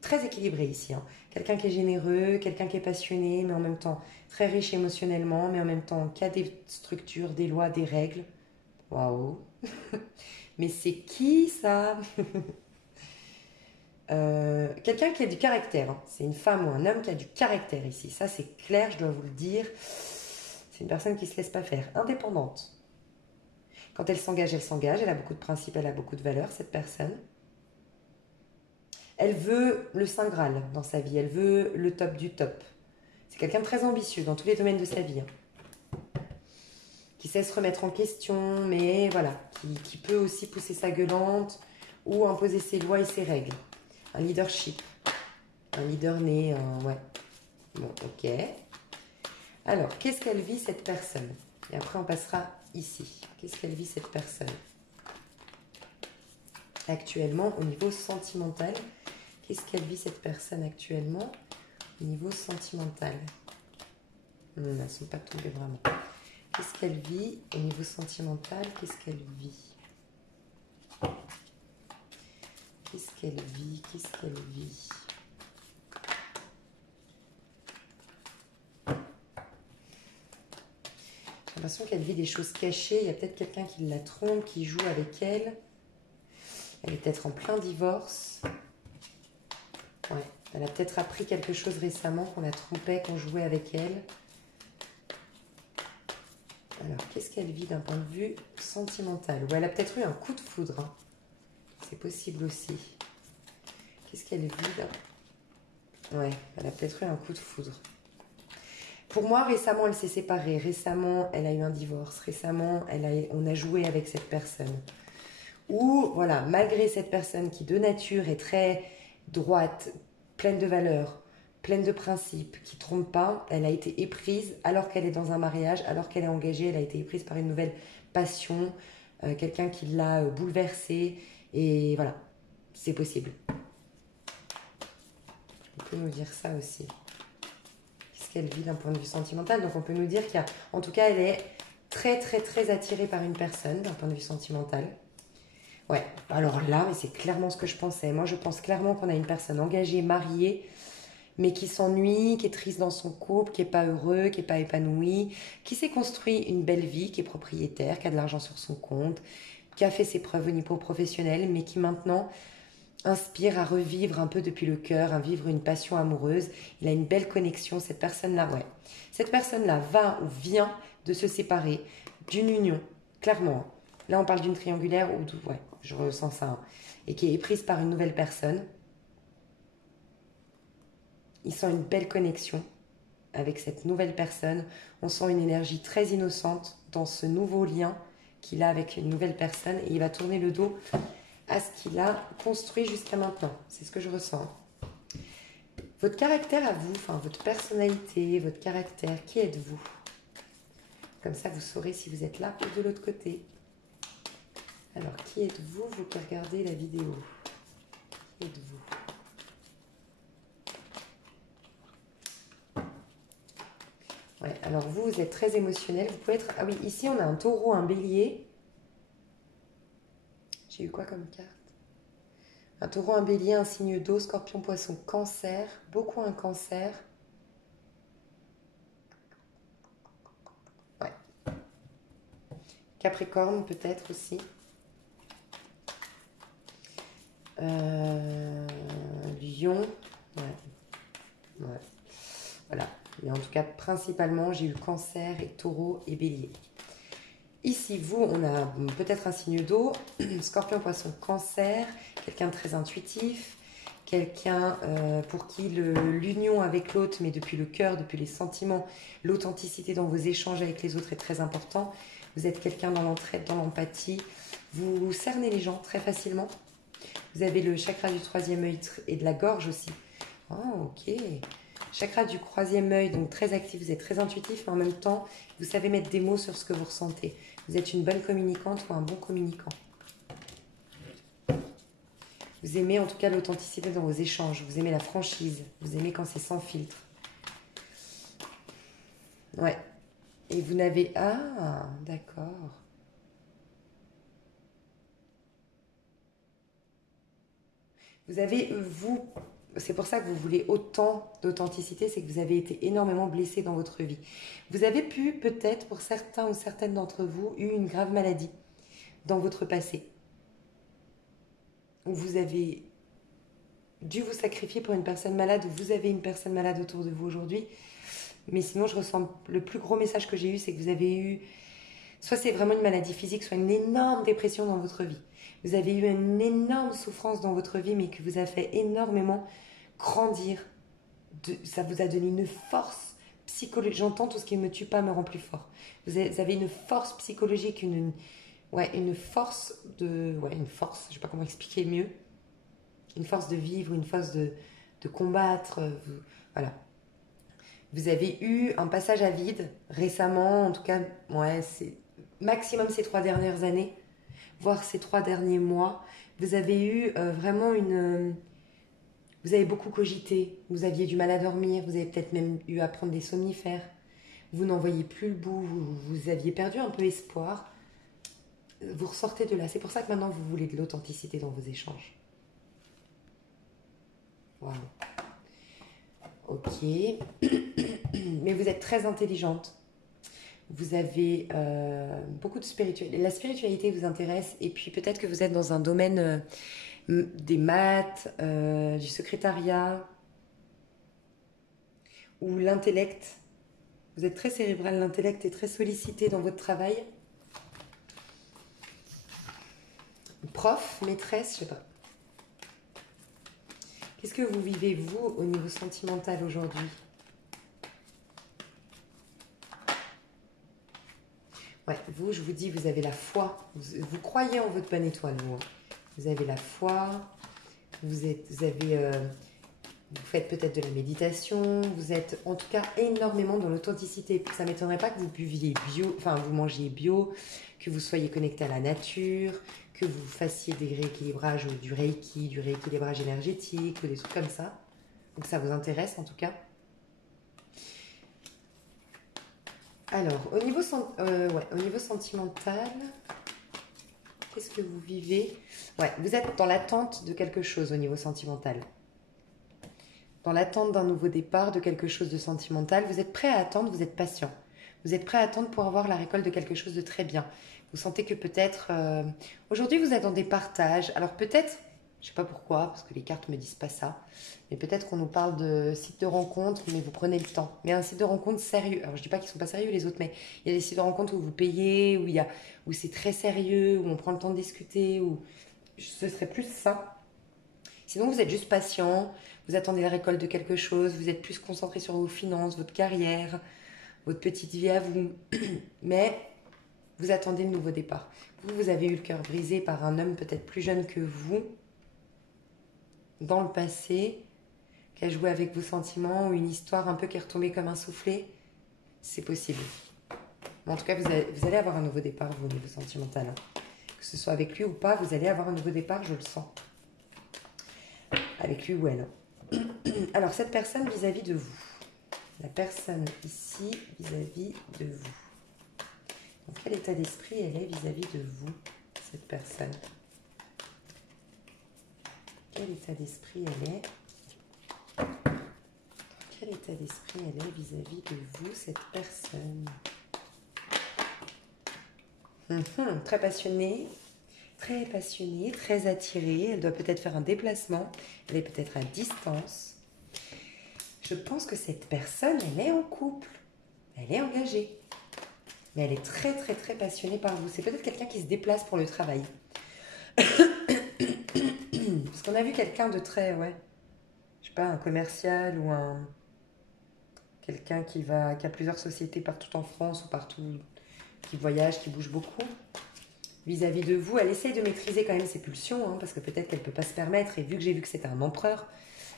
très équilibré ici. Hein. Quelqu'un qui est généreux, quelqu'un qui est passionné, mais en même temps très riche émotionnellement, mais en même temps qui a des structures, des lois, des règles. Waouh! Mais c'est qui ça? Quelqu'un qui a du caractère. Hein. C'est une femme ou un homme qui a du caractère ici. Ça, c'est clair, je dois vous le dire. C'est une personne qui ne se laisse pas faire. Indépendante. Quand elle s'engage, elle s'engage. Elle a beaucoup de principes, elle a beaucoup de valeurs, cette personne. Elle veut le Saint Graal dans sa vie. Elle veut le top du top. C'est quelqu'un de très ambitieux dans tous les domaines de sa vie. Hein. Qui sait se remettre en question, mais voilà. Qui peut aussi pousser sa gueulante ou imposer ses lois et ses règles. Un leadership. Un leader né, ouais. Bon, ok. Alors, qu'est-ce qu'elle vit cette personne? Et après, on passera ici. Qu'est-ce qu'elle vit cette personne? Actuellement, au niveau sentimental, qu'est-ce qu'elle vit cette personne actuellement au niveau sentimental? Elles ne sont pas tombées vraiment. Qu'est-ce qu'elle vit au niveau sentimental? Qu'est-ce qu'elle vit? Qu'est-ce qu'elle vit? Qu'est-ce qu'elle vit? J'ai l'impression qu'elle vit des choses cachées. Il y a peut-être quelqu'un qui la trompe, qui joue avec elle. Elle est peut-être en plein divorce. Ouais. Elle a peut-être appris quelque chose récemment, qu'on la trompait, qu'on jouait avec elle. Alors, qu'est-ce qu'elle vit d'un point de vue sentimental? Ou elle a peut-être eu un coup de foudre. Hein. C'est possible aussi. Qu'est-ce qu'elle vit là? Ouais, elle a peut-être eu un coup de foudre. Pour moi, récemment, elle s'est séparée. Récemment, elle a eu un divorce. Récemment, on a joué avec cette personne. Ou, voilà, malgré cette personne qui, de nature, est très droite, pleine de valeurs, pleine de principes, qui ne trompe pas, elle a été éprise alors qu'elle est dans un mariage, alors qu'elle est engagée, elle a été éprise par une nouvelle passion, quelqu'un qui l'a bouleversée. Et voilà, c'est possible. On peut nous dire ça aussi. Qu'elle vit d'un point de vue sentimental. Donc on peut nous dire qu'il y a, en tout cas, elle est très très très attirée par une personne d'un point de vue sentimental. Ouais, alors là, mais c'est clairement ce que je pensais. Moi, je pense clairement qu'on a une personne engagée, mariée, mais qui s'ennuie, qui est triste dans son couple, qui n'est pas heureux, qui n'est pas épanoui, qui s'est construit une belle vie, qui est propriétaire, qui a de l'argent sur son compte, qui a fait ses preuves au niveau professionnel, mais qui maintenant inspire à revivre un peu depuis le cœur, à vivre une passion amoureuse. Il a une belle connexion, cette personne-là, ouais. Cette personne-là va ou vient de se séparer d'une union, clairement. Là, on parle d'une triangulaire, ou ouais, je ressens ça. Hein, et qui est prise par une nouvelle personne. Il sent une belle connexion avec cette nouvelle personne. On sent une énergie très innocente dans ce nouveau lien qu'il a avec une nouvelle personne. Et il va tourner le dos à ce qu'il a construit jusqu'à maintenant. C'est ce que je ressens. Votre caractère à vous, enfin votre personnalité, votre caractère, qui êtes-vous? Comme ça, vous saurez si vous êtes là ou de l'autre côté. Alors, qui êtes-vous, vous qui regardez la vidéo? Qui êtes-vous? Ouais, alors vous êtes très émotionnel. Vous pouvez être... Ah oui, ici, on a un taureau, un bélier. J'ai eu quoi comme carte? Un taureau, un bélier, un signe d'eau, scorpion, poisson, cancer. Beaucoup un cancer. Ouais. Capricorne peut-être aussi. Lion. Ouais. Ouais. Voilà. Mais en tout cas, principalement, j'ai eu cancer et taureau et bélier. Ici, vous, on a peut-être un signe d'eau, Scorpion, Poisson, Cancer, quelqu'un de très intuitif, quelqu'un pour qui l'union avec l'autre, mais depuis le cœur, depuis les sentiments, l'authenticité dans vos échanges avec les autres est très important. Vous êtes quelqu'un dans l'entraide, dans l'empathie. Vous cernez les gens très facilement. Vous avez le chakra du troisième œil et de la gorge aussi. Oh, ok. Chakra du troisième œil, donc très actif, vous êtes très intuitif, mais en même temps, vous savez mettre des mots sur ce que vous ressentez. Vous êtes une bonne communicante ou un bon communicant. Vous aimez en tout cas l'authenticité dans vos échanges. Vous aimez la franchise. Vous aimez quand c'est sans filtre. Ouais. Et vous n'avez... Ah, d'accord. Vous avez, vous... C'est pour ça que vous voulez autant d'authenticité, c'est que vous avez été énormément blessé dans votre vie. Vous avez pu, peut-être, pour certains ou certaines d'entre vous, eu une grave maladie dans votre passé. Où vous avez dû vous sacrifier pour une personne malade, ou vous avez une personne malade autour de vous aujourd'hui. Mais sinon, je ressens le plus gros message que j'ai eu, c'est que vous avez eu, soit c'est vraiment une maladie physique, soit une énorme dépression dans votre vie. Vous avez eu une énorme souffrance dans votre vie, mais qui vous a fait énormément grandir. Ça vous a donné une force psychologique. J'entends tout ce qui ne me tue pas me rend plus fort. Vous avez une force psychologique, une force une force, je ne sais pas comment expliquer mieux. Une force de vivre, une force de combattre. Voilà. Vous avez eu un passage à vide récemment, en tout cas, c'est maximum ces 3 dernières années, voire ces 3 derniers mois. Vous avez eu vraiment vous avez beaucoup cogité, vous aviez du mal à dormir, vous avez peut-être même eu à prendre des somnifères. Vous n'en voyez plus le bout, vous aviez perdu un peu espoir. Vous ressortez de là. C'est pour ça que maintenant vous voulez de l'authenticité dans vos échanges. Waouh. Ok. Mais vous êtes très intelligente. Vous avez beaucoup de spiritualité. La spiritualité vous intéresse. Et puis peut-être que vous êtes dans un domaine des maths, du secrétariat ou l'intellect. Vous êtes très cérébral. L'intellect est très sollicité dans votre travail. Prof, maîtresse, je sais pas. Qu'est-ce que vous vivez, vous, au niveau sentimental aujourd'hui? Ouais, vous, je vous dis, vous avez la foi. Vous croyez en votre bonne étoile, vous. Vous avez la foi. Vous faites peut-être de la méditation. Vous êtes, en tout cas, énormément dans l'authenticité. Ça ne m'étonnerait pas que vous buviez bio, enfin, vous mangiez bio, que vous soyez connecté à la nature, que vous fassiez des rééquilibrages, du reiki, du rééquilibrage énergétique, ou des trucs comme ça. Donc ça vous intéresse en tout cas. Alors, au niveau sentimental, qu'est-ce que vous vivez? Ouais, vous êtes dans l'attente de quelque chose au niveau sentimental. Dans l'attente d'un nouveau départ, de quelque chose de sentimental. Vous êtes prêt à attendre, vous êtes patient. Vous êtes prêt à attendre pour avoir la récolte de quelque chose de très bien. Vous sentez que peut-être... aujourd'hui, vous êtes dans des partages. Alors peut-être, je ne sais pas pourquoi, parce que les cartes ne me disent pas ça, mais peut-être qu'on nous parle de sites de rencontres, mais vous prenez le temps. Mais un site de rencontre sérieux. Alors je ne dis pas qu'ils ne sont pas sérieux les autres, mais il y a des sites de rencontres où vous payez, où c'est très sérieux, où on prend le temps de discuter, où ce serait plus ça. Sinon, vous êtes juste patient, vous attendez la récolte de quelque chose, vous êtes plus concentré sur vos finances, votre carrière, votre petite vie à vous. Mais vous attendez le nouveau départ. Vous avez eu le cœur brisé par un homme peut-être plus jeune que vous, dans le passé, qui a joué avec vos sentiments, ou une histoire un peu qui est retombée comme un soufflet. C'est possible. Mais en tout cas, vous allez avoir un nouveau départ, vous, au niveau sentimental. Que ce soit avec lui ou pas, vous allez avoir un nouveau départ, je le sens. Avec lui ou elle. Alors, cette personne vis-à-vis de vous. La personne ici vis-à-vis de vous. Dans quel état d'esprit elle est vis-à-vis de vous, cette personne? Quel état d'esprit elle est? Dans quel état d'esprit elle est vis-à-vis de vous, cette personne? Très passionnée, très attirée. Elle doit peut-être faire un déplacement. Elle est peut-être à distance. Je pense que cette personne, elle est en couple. Elle est engagée. Mais elle est très, très, très passionnée par vous. C'est peut-être quelqu'un qui se déplace pour le travail. Parce qu'on a vu quelqu'un de très, ouais, je sais pas, un commercial ou un quelqu'un qui a plusieurs sociétés partout en France ou partout, qui voyage, qui bouge beaucoup. Vis-à-vis de vous, elle essaye de maîtriser quand même ses pulsions, hein, parce que peut-être qu'elle ne peut pas se permettre. Et vu que j'ai vu que c'était un empereur,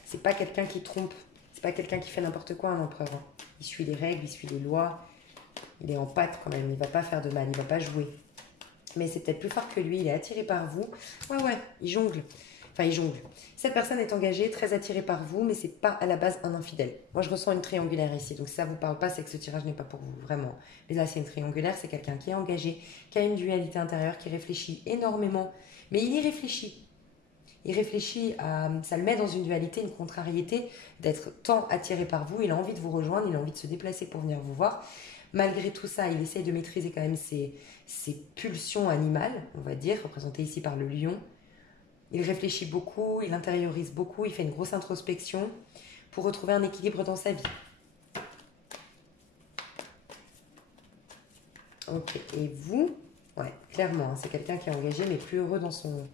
c'est pas quelqu'un qui trompe, c'est pas quelqu'un qui fait n'importe quoi, un empereur. Hein. Il suit les règles, il suit les lois, il est en pâte quand même, il va pas faire de mal, il va pas jouer. Mais c'est peut-être plus fort que lui, il est attiré par vous. Ouais, il jongle. Enfin, il jongle. Cette personne est engagée, très attirée par vous, mais c'est pas à la base un infidèle. Moi, je ressens une triangulaire ici. Donc, si ça vous parle pas, c'est que ce tirage n'est pas pour vous, vraiment. Mais là, c'est une triangulaire, c'est quelqu'un qui est engagé, qui a une dualité intérieure, qui réfléchit énormément. Mais il y réfléchit. Il réfléchit à... Ça le met dans une dualité, une contrariété, d'être tant attiré par vous. Il a envie de vous rejoindre, il a envie de se déplacer pour venir vous voir. Malgré tout ça, il essaye de maîtriser quand même ses pulsions animales, on va dire, représentées ici par le lion. Il réfléchit beaucoup, il intériorise beaucoup, il fait une grosse introspection pour retrouver un équilibre dans sa vie. Ok, et vous, ouais, clairement, hein, c'est quelqu'un qui est engagé mais plus heureux dans son...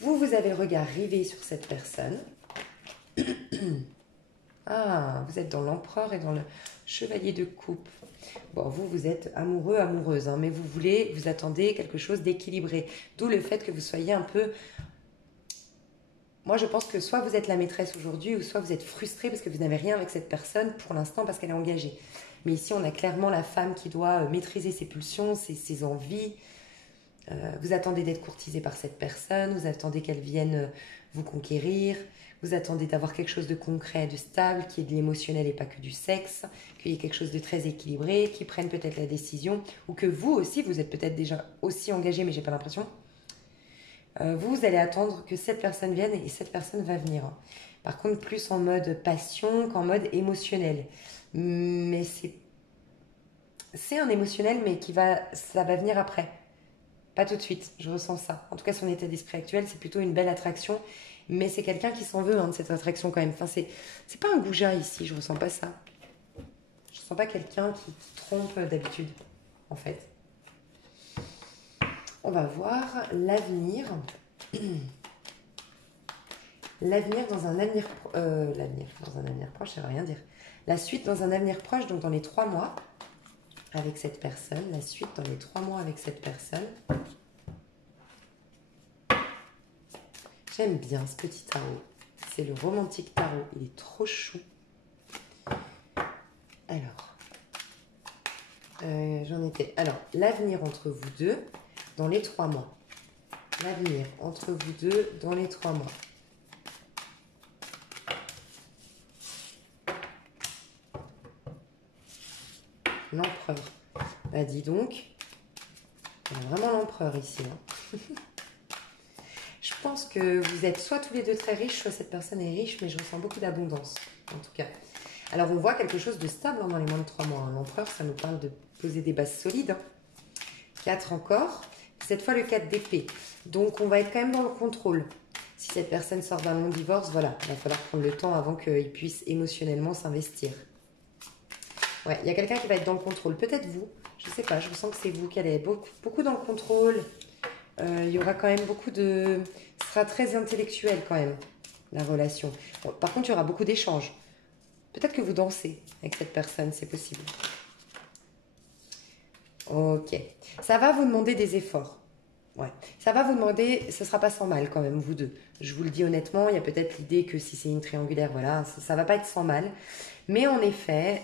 Vous avez le regard rivé sur cette personne. Ah, vous êtes dans l'empereur et dans le chevalier de coupe. Bon, vous êtes amoureux, amoureuse, hein, mais vous attendez quelque chose d'équilibré. D'où le fait que vous soyez un peu... Moi, je pense que soit vous êtes la maîtresse aujourd'hui, ou soit vous êtes frustré parce que vous n'avez rien avec cette personne pour l'instant parce qu'elle est engagée. Mais ici, on a clairement la femme qui doit maîtriser ses pulsions, ses envies. Vous attendez d'être courtisé par cette personne, vous attendez qu'elle vienne vous conquérir, vous attendez d'avoir quelque chose de concret, de stable, qui est de l'émotionnel et pas que du sexe, qu'il y ait quelque chose de très équilibré, qui prenne peut-être la décision, ou que vous aussi, vous êtes peut-être déjà aussi engagé, mais j'ai pas l'impression. Vous allez attendre que cette personne vienne et cette personne va venir. Par contre, plus en mode passion qu'en mode émotionnel. Mais c'est un émotionnel, mais ça va venir après. Pas tout de suite, je ressens ça. En tout cas, son état d'esprit actuel, c'est plutôt une belle attraction. Mais c'est quelqu'un qui s'en veut, hein, de cette attraction quand même. Enfin, c'est pas un goujat ici, je ressens pas ça. Je ressens pas quelqu'un qui trompe d'habitude, en fait. On va voir l'avenir. L'avenir dans un avenir... l'avenir dans un avenir proche, ça ne veut rien dire. La suite dans un avenir proche, donc dans les 3 mois, avec cette personne. La suite dans les 3 mois avec cette personne. J'aime bien ce petit tarot. C'est le romantique tarot. Il est trop chou. Alors, j'en étais. Alors, l'avenir entre vous deux dans les 3 mois. L'avenir entre vous deux dans les 3 mois. L'empereur. Bah dis donc, il y a vraiment l'empereur ici. Hein. Je pense que vous êtes soit tous les deux très riches, soit cette personne est riche, mais je ressens beaucoup d'abondance, en tout cas. Alors, on voit quelque chose de stable hein, dans les moins de 3 mois. Hein. L'empereur, ça nous parle de poser des bases solides. Hein. 4 encore. Cette fois, le 4 d'épée. Donc, on va être quand même dans le contrôle. Si cette personne sort d'un long divorce, voilà, il va falloir prendre le temps avant qu'il puisse émotionnellement s'investir. Ouais, il y a quelqu'un qui va être dans le contrôle. Peut-être vous. Je ne sais pas, je ressens que c'est vous qui allez être beaucoup dans le contrôle. Il y aura quand même beaucoup de... Ce sera très intellectuel quand même, la relation. Bon, par contre, il y aura beaucoup d'échanges. Peut-être que vous dansez avec cette personne, c'est possible. Ok. Ça va vous demander des efforts. Ouais. Ça va vous demander, ce ne sera pas sans mal quand même, vous deux. Je vous le dis honnêtement, il y a peut-être l'idée que si c'est une triangulaire, voilà, ça ne va pas être sans mal. Mais en effet...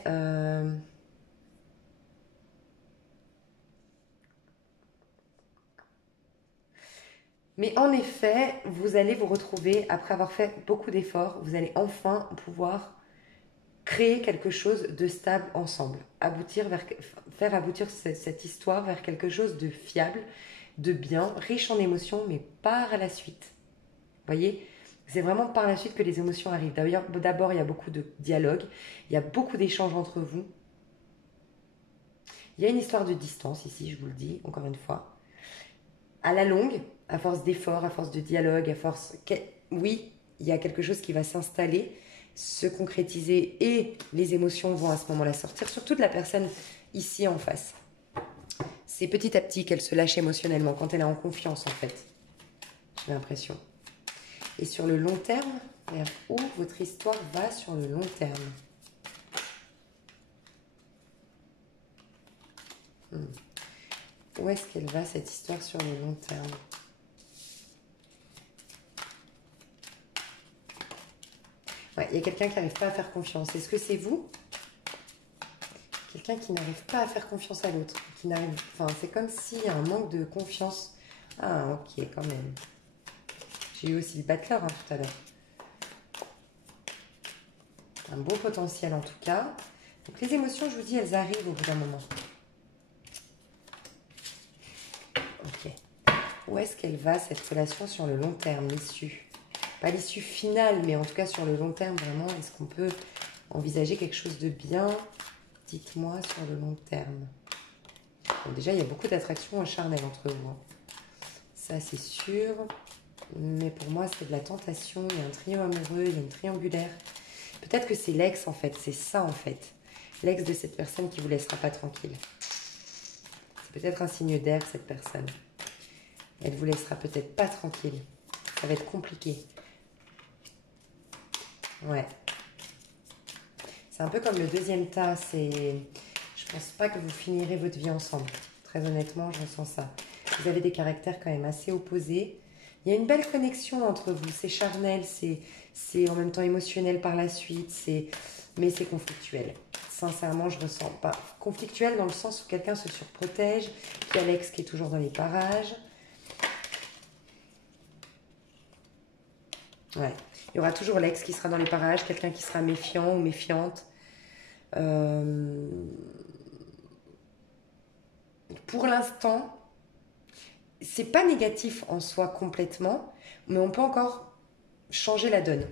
vous allez vous retrouver, après avoir fait beaucoup d'efforts, vous allez enfin pouvoir créer quelque chose de stable ensemble. Faire aboutir cette histoire vers quelque chose de fiable, de bien, riche en émotions, mais par la suite. Vous voyez ? C'est vraiment par la suite que les émotions arrivent. D'abord, il y a beaucoup de dialogue, il y a beaucoup d'échanges entre vous. Il y a une histoire de distance ici, je vous le dis, encore une fois. À la longue, à force d'efforts, à force de dialogue, oui, il y a quelque chose qui va s'installer, se concrétiser et les émotions vont à ce moment-là sortir, surtout de la personne ici en face. C'est petit à petit qu'elle se lâche émotionnellement, quand elle est en confiance en fait. J'ai l'impression. Et sur le long terme, vers où votre histoire va sur le long terme? Où est-ce qu'elle va cette histoire sur le long terme? Ouais, il y a quelqu'un qui n'arrive pas à faire confiance. Est-ce que c'est vous? Quelqu'un qui n'arrive pas à faire confiance à l'autre. Enfin, c'est comme s'il y a un manque de confiance. Ah, ok, quand même. J'ai eu aussi le Battler tout à l'heure. Un beau potentiel en tout cas. Donc les émotions, je vous dis, elles arrivent au bout d'un moment. Ok. Où est-ce qu'elle va cette relation sur le long terme, l'issue? Pas l'issue finale, mais en tout cas sur le long terme, vraiment, est-ce qu'on peut envisager quelque chose de bien? Dites-moi sur le long terme. Bon, déjà, il y a beaucoup d'attraction charnelle entre vous. Hein. Ça, c'est sûr. Mais pour moi, c'est de la tentation. Il y a un trio amoureux, il y a une triangulaire. Peut-être que c'est l'ex, en fait. C'est ça, en fait. L'ex de cette personne qui ne vous laissera pas tranquille. C'est peut-être un signe d'air, cette personne. Elle ne vous laissera peut-être pas tranquille. Ça va être compliqué. Ouais. C'est un peu comme le deuxième tas. Je pense pas que vous finirez votre vie ensemble. Très honnêtement, je ressens ça. Vous avez des caractères quand même assez opposés. Il y a une belle connexion entre vous. C'est charnel, c'est en même temps émotionnel par la suite. Mais c'est conflictuel. Sincèrement, je ressens pas. Conflictuel dans le sens où quelqu'un se surprotège, qu'il y a l'ex qui est toujours dans les parages. Ouais. Il y aura toujours l'ex qui sera dans les parages, quelqu'un qui sera méfiant ou méfiante. Pour l'instant, c'est pas négatif en soi complètement, mais on peut encore changer la donne.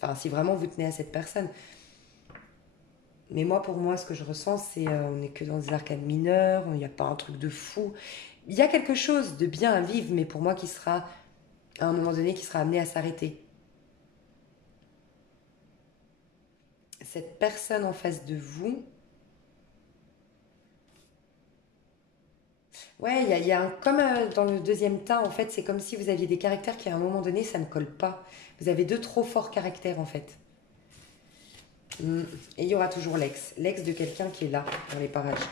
Enfin, si vraiment vous tenez à cette personne. Mais moi, pour moi, ce que je ressens, c'est on n'est que dans des arcades mineures, il n'y a pas un truc de fou. Il y a quelque chose de bien à vivre, mais pour moi qui sera, à un moment donné, qui sera amené à s'arrêter. Cette personne en face de vous, ouais, il y a comme dans le deuxième tas, en fait, c'est comme si vous aviez des caractères qui, à un moment donné, ça ne colle pas. Vous avez deux trop forts caractères, en fait. Et il y aura toujours l'ex. L'ex de quelqu'un qui est là, dans les parages.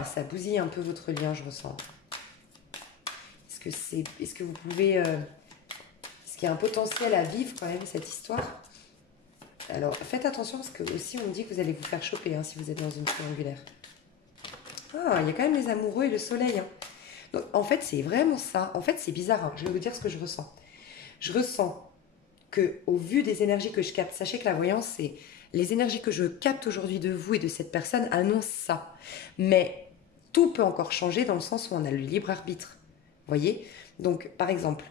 Et ça bousille un peu votre lien, je ressens. Est-ce que vous pouvez... est-ce qu'il y a un potentiel à vivre, quand même, cette histoire? Alors, faites attention, parce que aussi, on me dit que vous allez vous faire choper, hein, si vous êtes dans une triangulaire. Ah, il y a quand même les amoureux et le soleil, hein. Donc, en fait, c'est vraiment ça. En fait, c'est bizarre, hein. Je vais vous dire ce que je ressens. Je ressens que, au vu des énergies que je capte, sachez que la voyance, c'est les énergies que je capte aujourd'hui de vous et de cette personne annoncent ça. Mais tout peut encore changer dans le sens où on a le libre arbitre. Vous voyez? Donc, par exemple,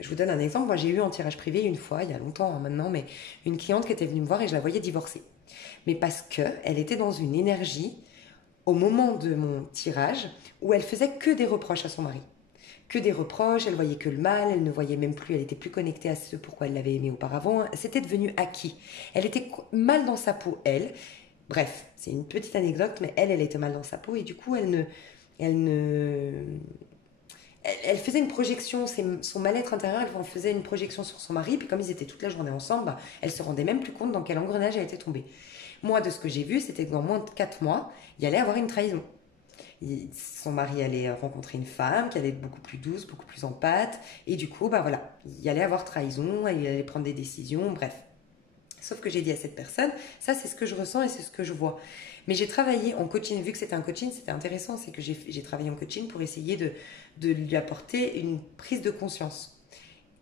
je vous donne un exemple. Moi, j'ai eu en tirage privé une fois, il y a longtemps hein, maintenant, mais une cliente qui était venue me voir et je la voyais divorcer. Mais parce qu'elle était dans une énergie au moment de mon tirage où elle faisait que des reproches à son mari. Que des reproches, elle voyait que le mal, elle ne voyait même plus, elle était plus connectée à ce pourquoi elle l'avait aimé auparavant, c'était devenu acquis. Elle était mal dans sa peau, elle. Bref, c'est une petite anecdote, mais elle était mal dans sa peau et du coup, elle faisait une projection, son mal-être intérieur, elle en faisait une projection sur son mari, puis comme ils étaient toute la journée ensemble, bah, elle se rendait même plus compte dans quel engrenage elle était tombée. Moi, de ce que j'ai vu, c'était que dans moins de 4 mois, il y allait avoir une trahison. Son mari allait rencontrer une femme qui allait être beaucoup plus douce, beaucoup plus en pâte, et du coup, bah voilà, il allait avoir trahison, il allait prendre des décisions, bref. Sauf que j'ai dit à cette personne, ça c'est ce que je ressens et c'est ce que je vois. Mais j'ai travaillé en coaching, vu que c'était un coaching, c'était intéressant, c'est que j'ai travaillé en coaching pour essayer de lui apporter une prise de conscience.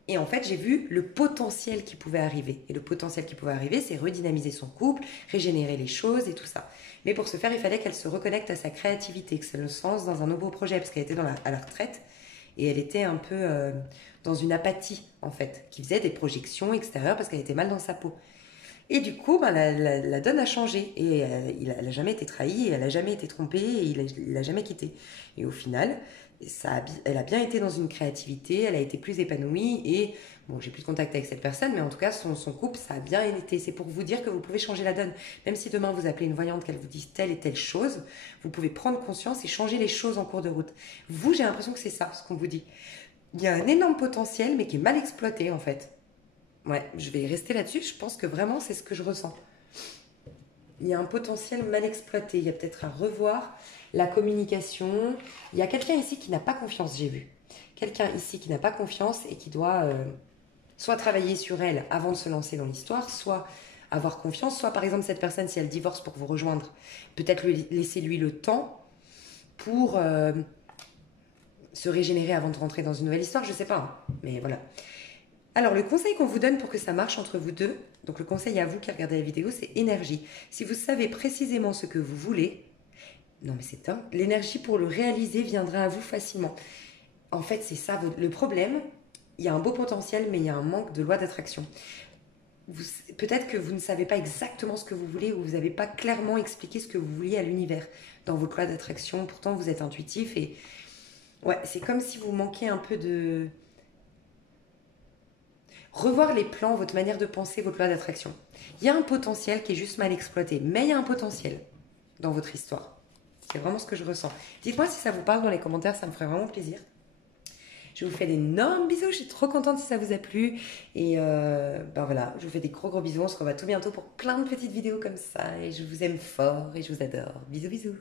Et en fait, j'ai vu le potentiel qui pouvait arriver. Et le potentiel qui pouvait arriver, c'est redynamiser son couple, régénérer les choses et tout ça. Mais pour ce faire, il fallait qu'elle se reconnecte à sa créativité, que ça le sens dans un nouveau projet, parce qu'elle était à la retraite et elle était un peu dans une apathie, en fait, qui faisait des projections extérieures parce qu'elle était mal dans sa peau. Et du coup, ben, la donne a changé. Et elle n'a jamais été trahie, elle n'a jamais été trompée, et il n'a jamais quitté. Et au final, elle a bien été dans une créativité, elle a été plus épanouie et bon, j'ai plus de contact avec cette personne, mais en tout cas, son couple, ça a bien été. C'est pour vous dire que vous pouvez changer la donne. Même si demain vous appelez une voyante, qu'elle vous dise telle et telle chose, vous pouvez prendre conscience et changer les choses en cours de route. Vous, j'ai l'impression que c'est ça, ce qu'on vous dit. Il y a un énorme potentiel, mais qui est mal exploité en fait. Ouais, je vais rester là-dessus. Je pense que vraiment, c'est ce que je ressens. Il y a un potentiel mal exploité. Il y a peut-être à revoir la communication. Il y a quelqu'un ici qui n'a pas confiance, j'ai vu. Quelqu'un ici qui n'a pas confiance et qui doit soit travailler sur elle avant de se lancer dans l'histoire, soit avoir confiance, soit par exemple cette personne, si elle divorce pour vous rejoindre, peut-être lui laisser lui le temps pour se régénérer avant de rentrer dans une nouvelle histoire, je sais pas. Hein. Mais voilà. Alors, le conseil qu'on vous donne pour que ça marche entre vous deux, donc le conseil à vous qui regardez la vidéo, c'est énergie. Si vous savez précisément ce que vous voulez, non mais c'est dingue, l'énergie pour le réaliser viendra à vous facilement. En fait, c'est ça le problème. Il y a un beau potentiel, mais il y a un manque de loi d'attraction. Peut-être que vous ne savez pas exactement ce que vous voulez ou vous n'avez pas clairement expliqué ce que vous vouliez à l'univers dans votre loi d'attraction. Pourtant, vous êtes intuitif et ouais, c'est comme si vous manquiez un peu de revoir les plans, votre manière de penser, votre loi d'attraction. Il y a un potentiel qui est juste mal exploité, mais il y a un potentiel dans votre histoire. C'est vraiment ce que je ressens. Dites-moi si ça vous parle dans les commentaires, ça me ferait vraiment plaisir. Je vous fais d'énormes bisous, je suis trop contente si ça vous a plu. Et ben voilà, je vous fais des gros bisous. On se revoit tout bientôt pour plein de petites vidéos comme ça. Et je vous aime fort et je vous adore. Bisous bisous.